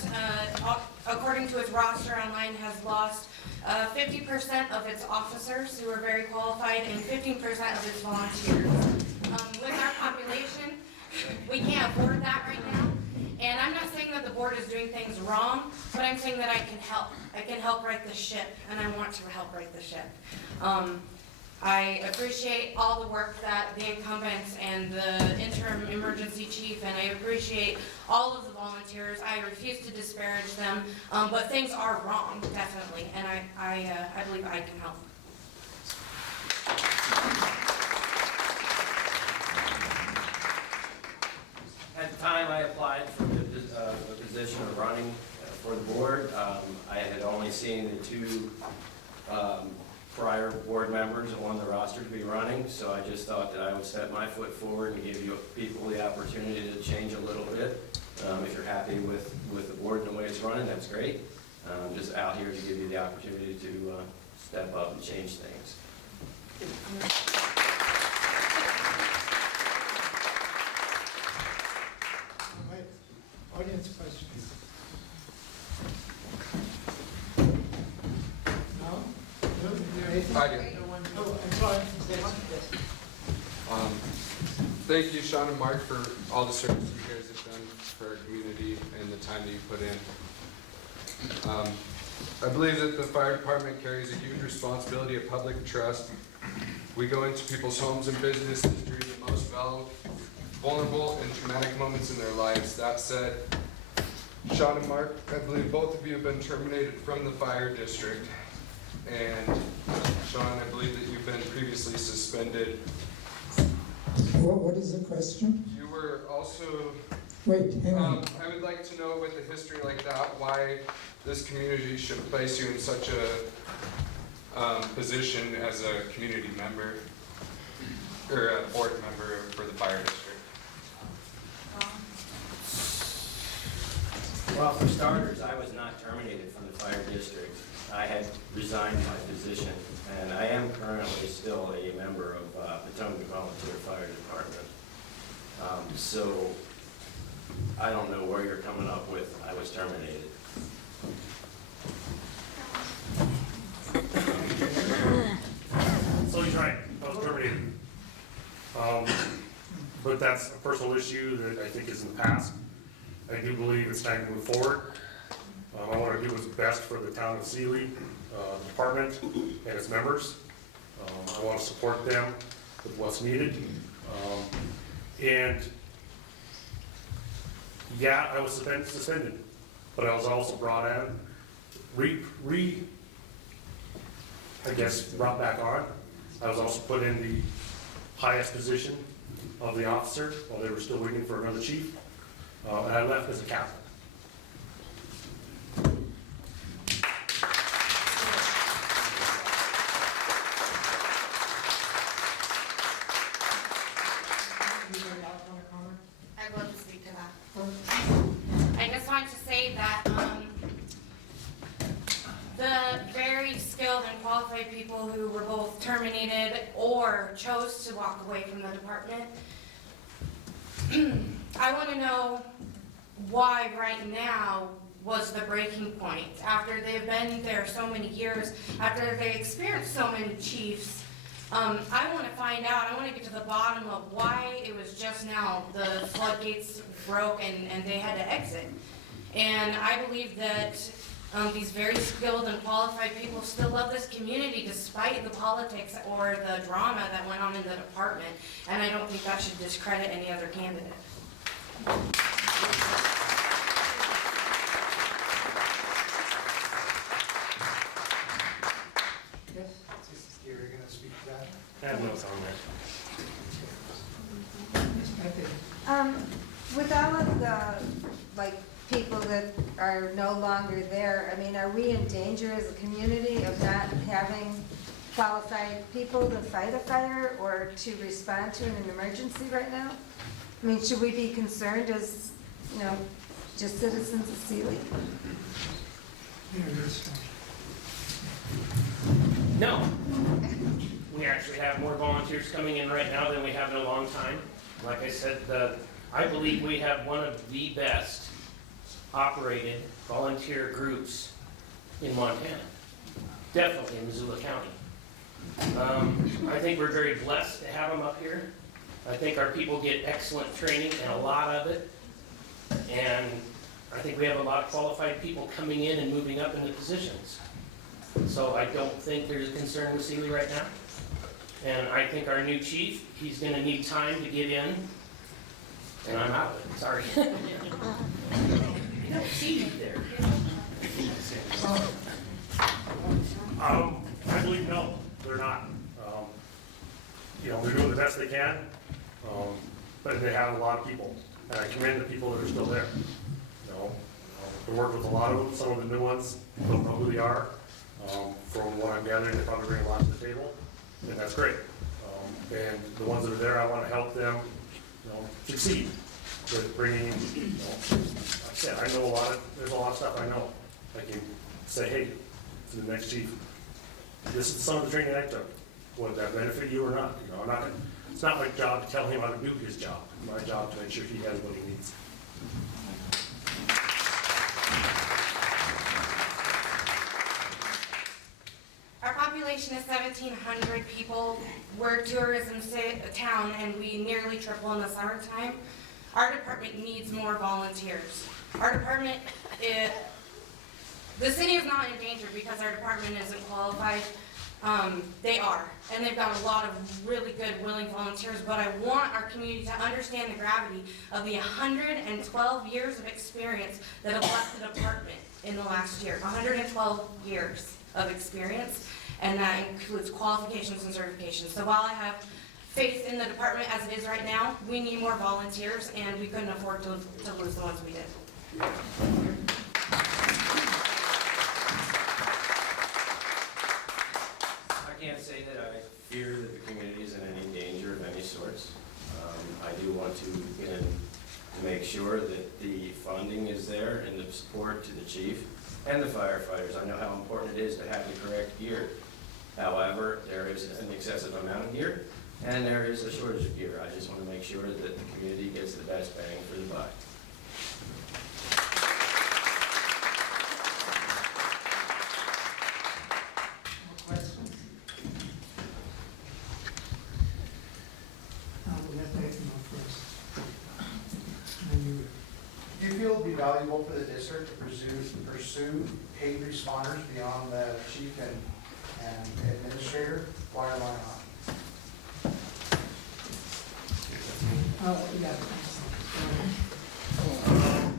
according to its roster online, has lost 50% of its officers who are very qualified and 15% of its volunteers. With our population, we can't afford that right now. And I'm not saying that the board is doing things wrong, but I'm saying that I can help. I can help right the ship, and I want to help right the ship. I appreciate all the work that the incumbents and the interim emergency chief, and I appreciate all of the volunteers. I refuse to disparage them, but things are wrong, definitely, and I believe I can help. At the time I applied for the position of running for the board, I had only seen the two prior board members on the roster to be running, so I just thought that I would step my foot forward and give you people the opportunity to change a little bit. If you're happy with the board and the way it's running, that's great. I'm just out here to give you the opportunity to step up and change things. Audience questions? No? I do. Oh, I'm sorry. Thank you, Sean and Mark, for all the service you guys have done for our community and the time that you put in. I believe that the fire department carries a huge responsibility of public trust. We go into people's homes and businesses during the most vulnerable and traumatic moments in their lives. That said, Sean and Mark, I believe both of you have been terminated from the fire district. And Sean, I believe that you've been previously suspended. What is the question? You were also... Wait, hang on. I would like to know, with a history like that, why this community should place you in such a position as a community member, or a board member for the fire district. Well, for starters, I was not terminated from the fire district. I had resigned my position, and I am currently still a member of Potomac Volunteer Fire Department. So I don't know where you're coming up with I was terminated. So he's right, I was terminated. But that's a personal issue that I think is in the past. I do believe it's time to move forward. I want to do what's best for the town of Sealy, the department, and its members. I want to support them with what's needed. And yeah, I was suspended, but I was also brought in, brought back on. I was also put in the highest position of the officer while they were still waiting for another chief. And I left as a captain. I'd love to speak to that. I just want to say that the very skilled and qualified people who were both terminated or chose to walk away from the department, I want to know why right now was the breaking point. After they've been there so many years, after they experienced so many chiefs, I want to find out, I want to get to the bottom of why it was just now the floodgates broke and they had to exit. And I believe that these very skilled and qualified people still love this community despite the politics or the drama that went on in the department. And I don't think that should discredit any other candidate. Yes, this is Gary, gonna speak to that. I have notes on that. With all of the, people that are no longer there, I mean, are we in danger as a community of not having qualified people to fight a fire or to respond to an emergency right now? I mean, should we be concerned as, just citizens of Sealy? No. We actually have more volunteers coming in right now than we have in a long time. Like I said, I believe we have one of the best operated volunteer groups in Montana. Definitely in Missoula County. I think we're very blessed to have them up here. I think our people get excellent training and a lot of it. And I think we have a lot of qualified people coming in and moving up into positions. So I don't think there's a concern with Sealy right now. And I think our new chief, he's gonna need time to get in. And I'm out of it, sorry. I don't see you there. I believe no, they're not. They're doing the best they can, but they have a lot of people, and I commend the people that are still there. I work with a lot of them, some of the new ones don't know who they are. From what I'm gathering, they probably bring a lot to the table, and that's great. And the ones that are there, I want to help them, succeed with bringing, like I said, I know there's a lot of stuff I know. I can say, hey, to the next chief, this is some of the training I took. Would that benefit you or not? It's not my job to tell him how to do his job. It's my job to make sure he has what he needs. Our population is 1,700 people. We're a tourism town and we nearly triple in the summertime. Our department needs more volunteers. Our department, the city is not in danger because our department isn't qualified. They are, and they've got a lot of really good, willing volunteers, but I want our community to understand the gravity of the 112 years of experience that have left the department in the last year. 112 years of experience, and that includes qualifications and certifications. So while I have faith in the department as it is right now, we need more volunteers, and we couldn't afford to lose the ones we did. I can't say that I fear that the community is in any danger of any sorts. I do want to begin to make sure that the funding is there and the support to the chief and the firefighters. I know how important it is to have the correct gear. However, there is an excessive amount of gear and there is a shortage of gear. I just want to make sure that the community gets the best bang for the buck. Questions? We'll let Nathan go first. Do you feel it would be valuable for the district to pursue paid responders beyond the chief and administrator? Why or why not?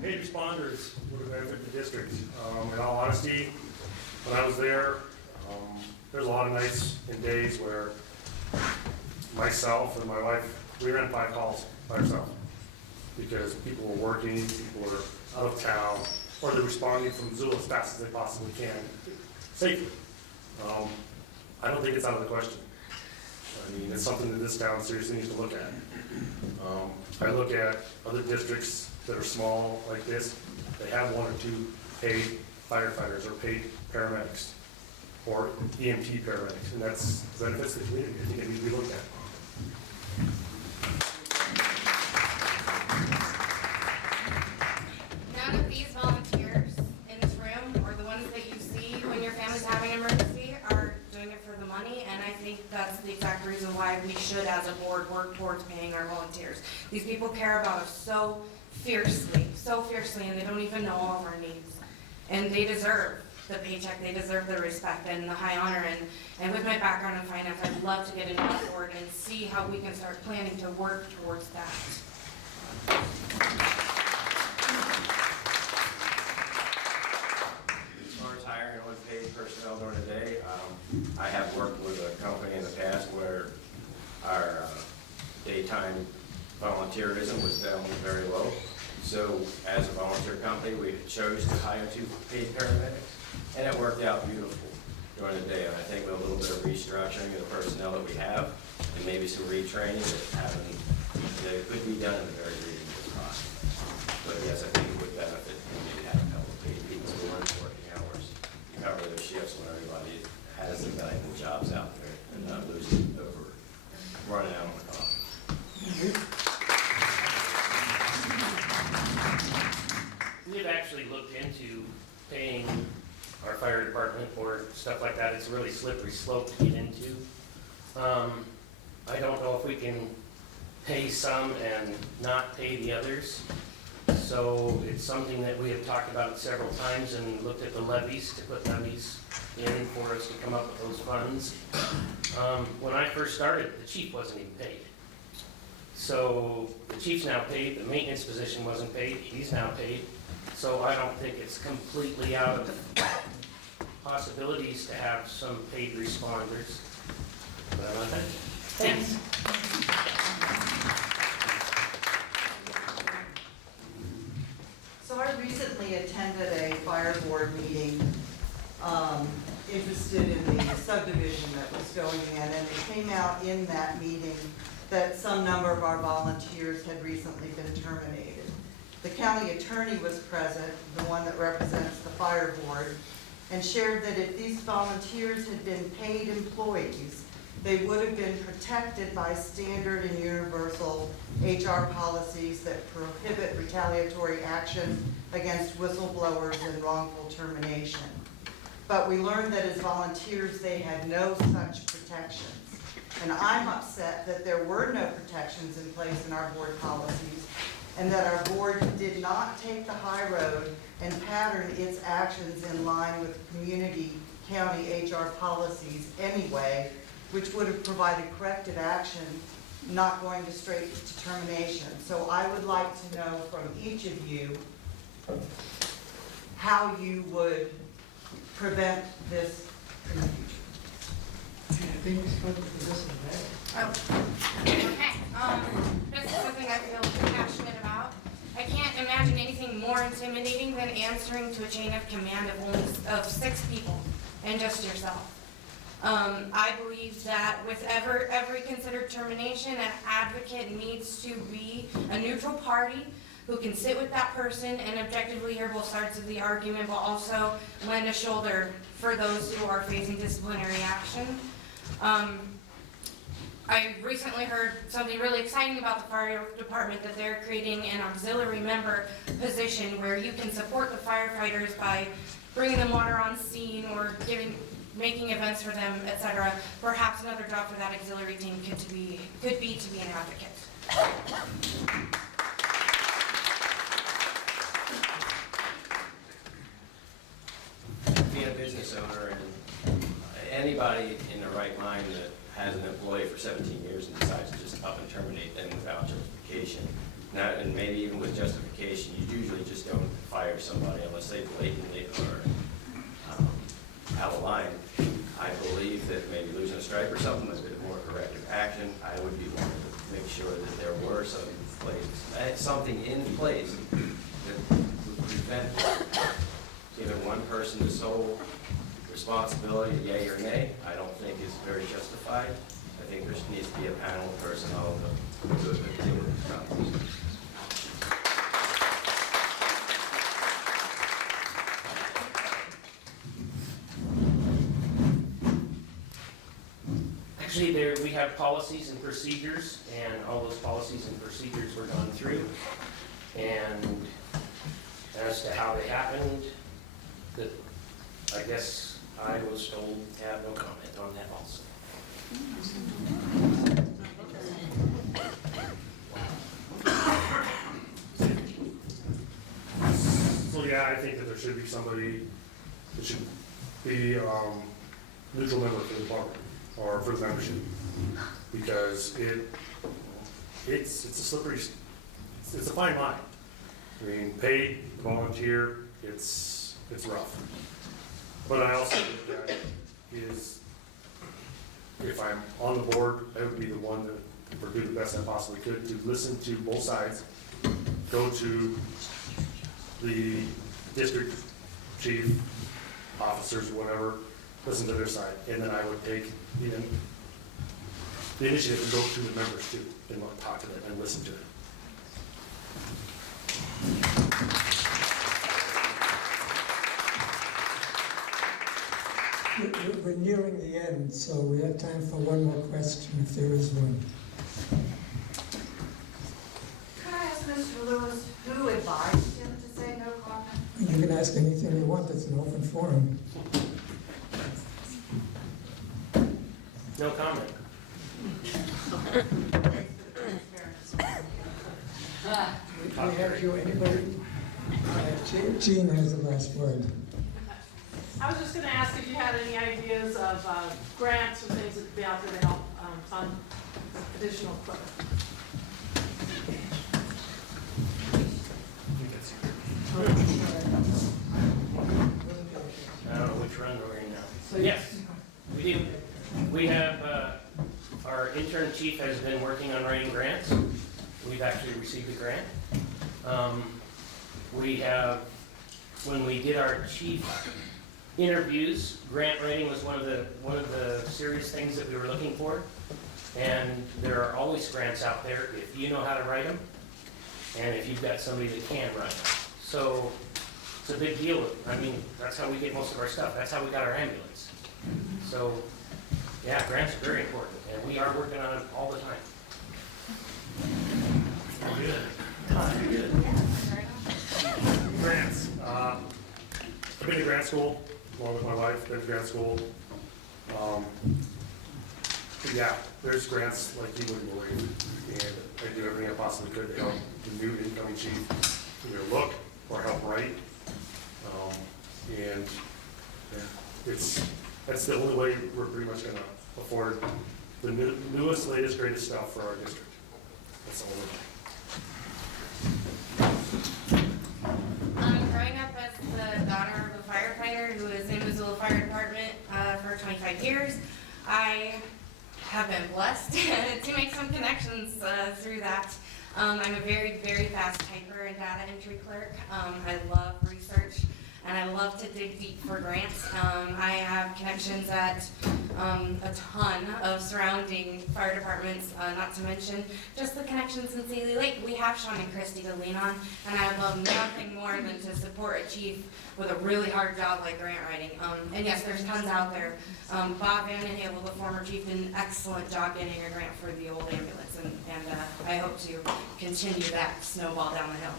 Paid responders would have benefited the district. In all honesty, when I was there, there's a lot of nights and days where myself and my wife, we ran 5 calls by ourselves because people were working, people were out of town, or they're responding from Missoula as fast as they possibly can, safely. I don't think it's out of the question. I mean, it's something that this town seriously needs to look at. I look at other districts that are small like this, they have 1 or 2 paid firefighters or paid paramedics or EMT paramedics, and that's benefits the community. I think it needs to be looked at. as a board work towards paying our volunteers. These people care about us so fiercely, and they don't even know all of our needs. And they deserve the paycheck, they deserve the respect and the high honor. And with my background in finance, I'd love to get into the board and see how we can start planning to work towards that. As far as hiring unpaid personnel during the day, I have worked with a company in the past where our daytime volunteerism was down very low. So as a volunteer company, we chose to hire 2 paid paramedics, and it worked out beautiful during the day. And I think with a little bit of restructuring of the personnel that we have, and maybe some retraining that could be done in a very reasonable cost. But yes, I think it would benefit maybe to have a couple of paid people who aren't working hours, cover their shifts when everybody has the valuable jobs out there, and not losing over running out on the clock. We've actually looked into paying our fire department or stuff like that. It's a really slippery slope to get into. I don't know if we can pay some and not pay the others. So it's something that we have talked about several times and looked at the levies, to put levies in for us to come up with those funds. When I first started, the chief wasn't even paid. So the chief's now paid, the maintenance position wasn't paid, he's now paid. So I don't think it's completely out of possibilities to have some paid responders. But I'm not that. Thanks. So I recently attended a fire board meeting, interested in the subdivision that was going in, and it came out in that meeting that some number of our volunteers had recently been terminated. The county attorney was present, the one that represents the fire board, and shared that if these volunteers had been paid employees, they would have been protected by standard and universal HR policies that prohibit retaliatory action against whistleblowers and wrongful termination. But we learned that as volunteers, they had no such protections. And I'm upset that there were no protections in place in our board policies, and that our board did not take the high road and pattern its actions in line with community county HR policies anyway, which would have provided corrective action, not going to straight to termination. So I would like to know from each of you how you would prevent this in the future. I think we spoke to this in May. This is something I feel passionate about. I can't imagine anything more intimidating than answering to a chain of command of 6 people and just yourself. I believe that with every considered termination, an advocate needs to be a neutral party who can sit with that person and objectively hear both sides of the argument, but also lend a shoulder for those who are facing disciplinary action. I recently heard something really exciting about the fire department, that they're creating an auxiliary member position where you can support the firefighters by bringing them water on scene or making events for them, etc. Perhaps another job for that auxiliary team could be to be an advocate. Being a business owner, and anybody in their right mind that has an employee for 17 years and decides to just up and terminate them without justification, now, and maybe even with justification, you usually just don't fire somebody unless they blatantly are out of line. I believe that maybe losing a stripe or something was a bit more corrective action. I would be wanting to make sure that there were something in place that would prevent giving one person the sole responsibility, yay or nay. I don't think is very justified. I think there needs to be a panel of personnel to deal with these problems. Actually, we have policies and procedures, and all those policies and procedures were gone through. And as to how they happened, I guess I was told to have no comment on that also. yeah, I think that there should be somebody that should be, neutral member for the department, or for the membership. Because it's a slippery, it's a fine line. I mean, paid, volunteer, it's rough. But I also think that is, if I'm on the board, I would be the one that would do the best I possibly could to listen to both sides, go to the district chief, officers, whatever, listen to their side, and then I would take the initiative and go to the members too, and talk to them and listen to them. We're nearing the end, so we have time for one more question, if there is one. Can I ask Mr. Lewis, who advised him to say no comment? You can ask anything you want, it's an open forum. No comment. We have you, anybody? Jean has the last word. I was just gonna ask if you had any ideas of grants or things that could be out there to help fund additional equipment. I don't know which run we're in now. Yes, we do. We have, our intern chief has been working on writing grants. We've actually received a grant. We have, when we did our chief interviews, grant writing was one of the serious things that we were looking for. And there are always grants out there if you know how to write them, and if you've got somebody that can write them. So it's a big deal. I mean, that's how we get most of our stuff. That's how we got our ambulance. So, yeah, grants are very important, and we are working on them all the time. Good. Grants. I've been to grant school, along with my wife, been to grant school. Yeah, there's grants like you wouldn't believe, and I do everything I possibly could to help the new incoming chief either look or help write. And yeah, that's the only way we're pretty much gonna afford the newest, latest, greatest stuff for our district. That's the only way. Growing up as the daughter of a firefighter who was in Missoula Fire Department for 25 years, I have been blessed to make some connections through that. I'm a very, very fast typer and data entry clerk. I love research, and I love to dig deep for grants. I have connections at a ton of surrounding fire departments, not to mention just the connections in Sealy Lake. We have Sean and Christy to lean on, and I would love nothing more than to support a chief with a really hard job like grant writing. And yes, there's tons out there. Bob Van Halen, the former chief, did an excellent job getting a grant for the old ambulance, and I hope to continue that snowball down the hill.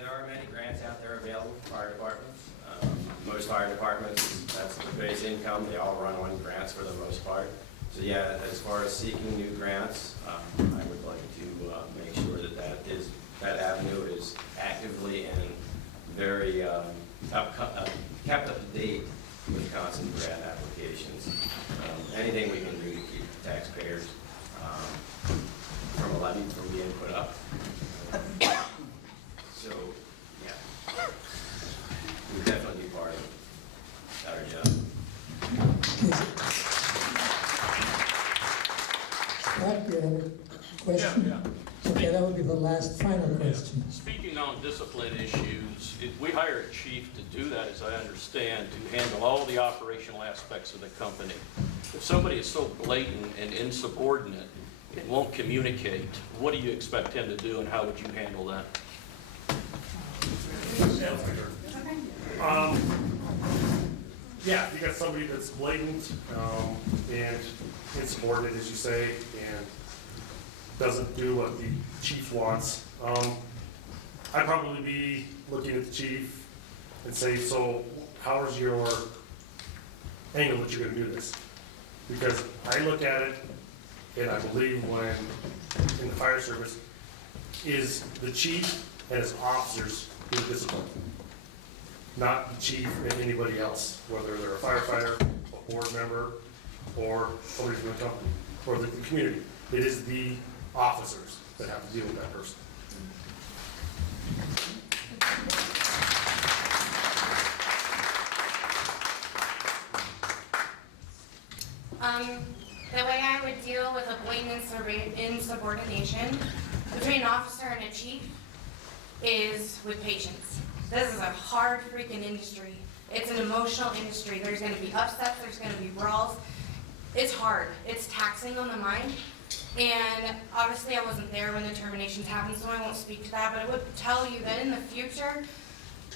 There are many grants out there available for fire departments. Most fire departments, that's the base income, they all run on grants for the most part. So yeah, as far as seeking new grants, I would like to make sure that that avenue is actively and very kept up to date with constant grant applications. Anything we can do to keep taxpayers from a levy from being put up. So, yeah, we definitely be part of our job. Scott, you have a question? Yeah. Okay, that would be the last final question. Speaking on discipline issues, we hire a chief to do that, as I understand, to handle all the operational aspects of the company. If somebody is so blatant and insubordinate, it won't communicate, what do you expect him to do, and how would you handle that? Yeah, you got somebody that's blatant and insubordinate, as you say, and doesn't do what the chief wants. I'd probably be looking at the chief and say, so how's your angle that you're gonna do this? Because I look at it and I believe when, in the fire service, is the chief and his officers who discipline, not the chief and anybody else, whether they're a firefighter, a board member, or somebody from the company, or the community. It is the officers that have to deal with that person. The way I would deal with a blatant insubordination between an officer and a chief is with patience. This is a hard freaking industry. It's an emotional industry. There's gonna be upsets, there's gonna be brawls. It's hard, it's taxing on the mind. And obviously I wasn't there when the terminations happened, so I won't speak to that, but I would tell you that in the future,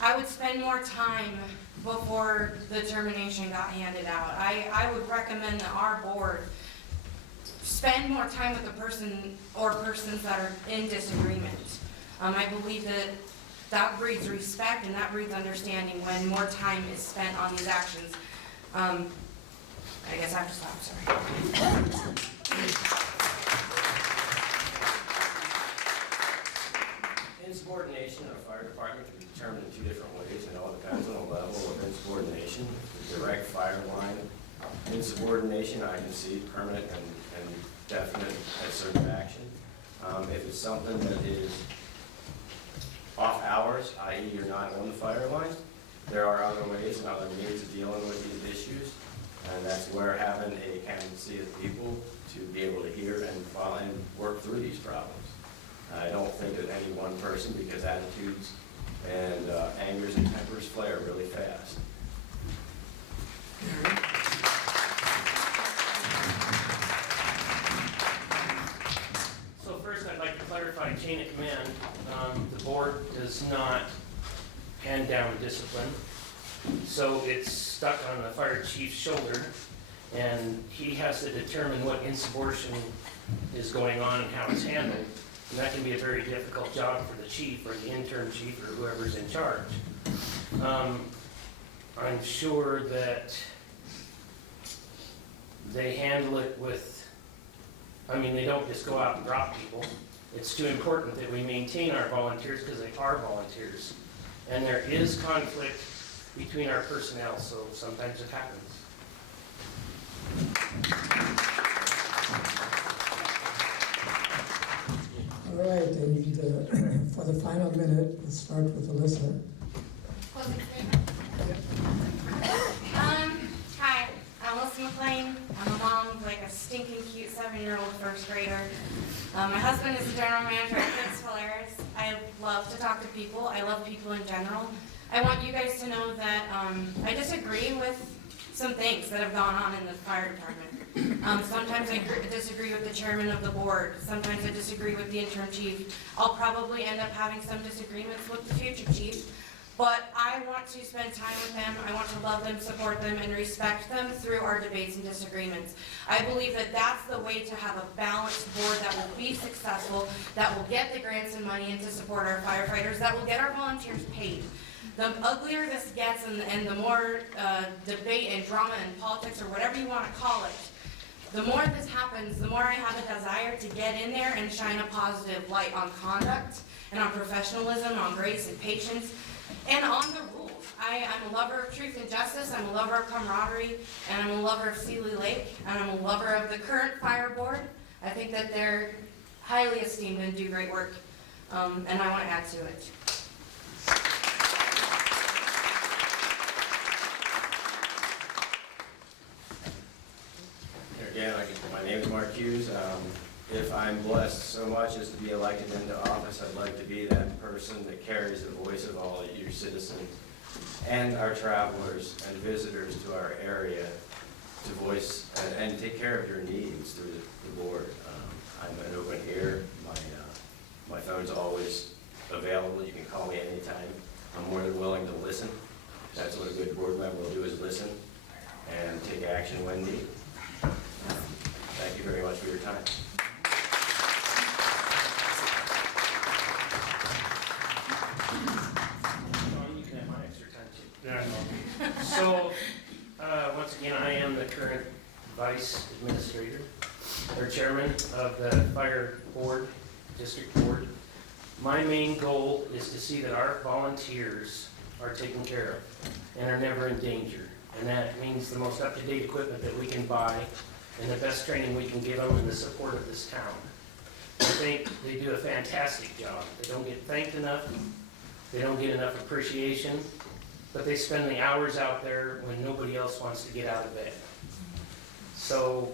I would spend more time before the termination got handed out. I would recommend that our board spend more time with the person or persons that are in disagreement. I believe that breeds respect and that breeds understanding when more time is spent on these actions. I guess I have to stop, sorry. Insubordination in a fire department can be determined in two different ways, and it all depends on the level of insubordination. The direct fire line insubordination, I can see permanent and definite assertive action. If it's something that is off hours, i.e. you're not on the fire line, there are other ways and other means of dealing with these issues, and that's where having a candidacy of people to be able to hear and work through these problems. I don't think that any one person, because attitudes and angers and tempers flare really fast. So first, I'd like to clarify chain of command. The board does not hand down discipline. So it's stuck on the fire chief's shoulder, and he has to determine what insubordination is going on and how it's handled. And that can be a very difficult job for the chief or the interim chief or whoever's in charge. I'm sure that they handle it with, they don't just go out and drop people. It's too important that we maintain our volunteers because they are volunteers. And there is conflict between our personnel, so sometimes it happens. All right, and for the final minute, let's start with Alyssa. Hi, I'm Alyssa McLean. I'm a mom of like a stinking cute 7-year-old first grader. My husband is the general manager at Fitz Polaris. I love to talk to people. I love people in general. I want you guys to know that I disagree with some things that have gone on in the fire department. Sometimes I disagree with the chairman of the board. Sometimes I disagree with the interim chief. I'll probably end up having some disagreements with the future chief. But I want to spend time with them. I want to love them, support them, and respect them through our debates and disagreements. I believe that that's the way to have a balanced board that will be successful, that will get the grants and money in to support our firefighters, that will get our volunteers paid. The uglier this gets and the more debate and drama and politics or whatever you want to call it, the more this happens, the more I have a desire to get in there and shine a positive light on conduct and on professionalism, on grace and patience, and on the rules. I'm a lover of truth and justice, I'm a lover of camaraderie, and I'm a lover of Seeley Lake, and I'm a lover of the current fire board. I think that they're highly esteemed and do great work, and I want to add to it. Again, my name is Mark Hughes. If I'm blessed so much as to be elected into office, I'd like to be that person that carries the voice of all of your citizens and our travelers and visitors to our area to voice and take care of your needs through the board. I'm an open ear. My phone's always available. You can call me anytime. I'm more than willing to listen. That's what a good board member will do, is listen and take action when needed. Thank you very much for your time. You can have my extra time too. Yeah, so, once again, I am the current vice administrator. or chairman of the fire board, district board. My main goal is to see that our volunteers are taken care of and are never in danger. And that means the most up-to-date equipment that we can buy and the best training we can give them and the support of this town. I think they do a fantastic job. They don't get thanked enough. They don't get enough appreciation, but they spend the hours out there when nobody else wants to get out of bed. So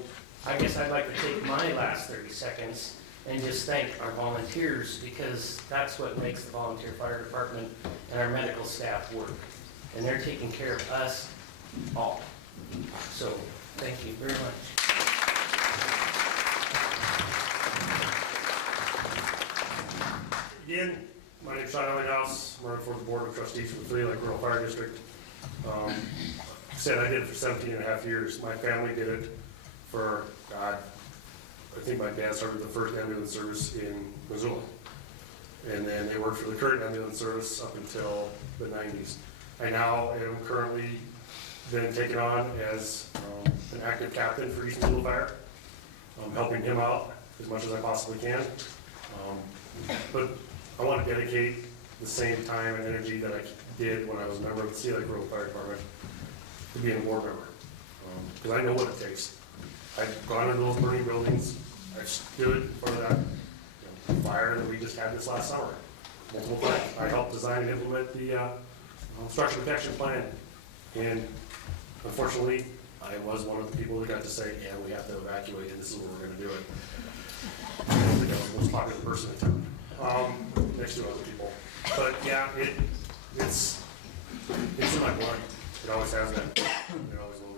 I guess I'd like to take my last 30 seconds and just thank our volunteers, because that's what makes the volunteer fire department and our medical staff work. And they're taking care of us all. So thank you very much. Again, my name's Sean Ellinghouse. I'm running for the Board of Trustees for the Clear Lake Rural Fire District. Said I did it for 17 and a half years. My family did it for, God, I think my dad started the first ambulance service in Missoula. And then they worked for the current ambulance service up until the 90s. I now am currently been taken on as an active captain for East Missoula Fire. I'm helping him out as much as I possibly can. But I want to dedicate the same time and energy that I did when I was a member of the Sea Lake Rural Fire Department to being a board member. Because I know what it takes. I've gone into those burning buildings. I've stood in front of that fire that we just had this last summer. Multiple times. I helped design and implement the structure protection plan. And unfortunately, I was one of the people that got to say, yeah, we have to evacuate and this is where we're going to do it. I don't think I was the most popular person in town, next to other people. But yeah, it's in my blood. It always has been. It always will be.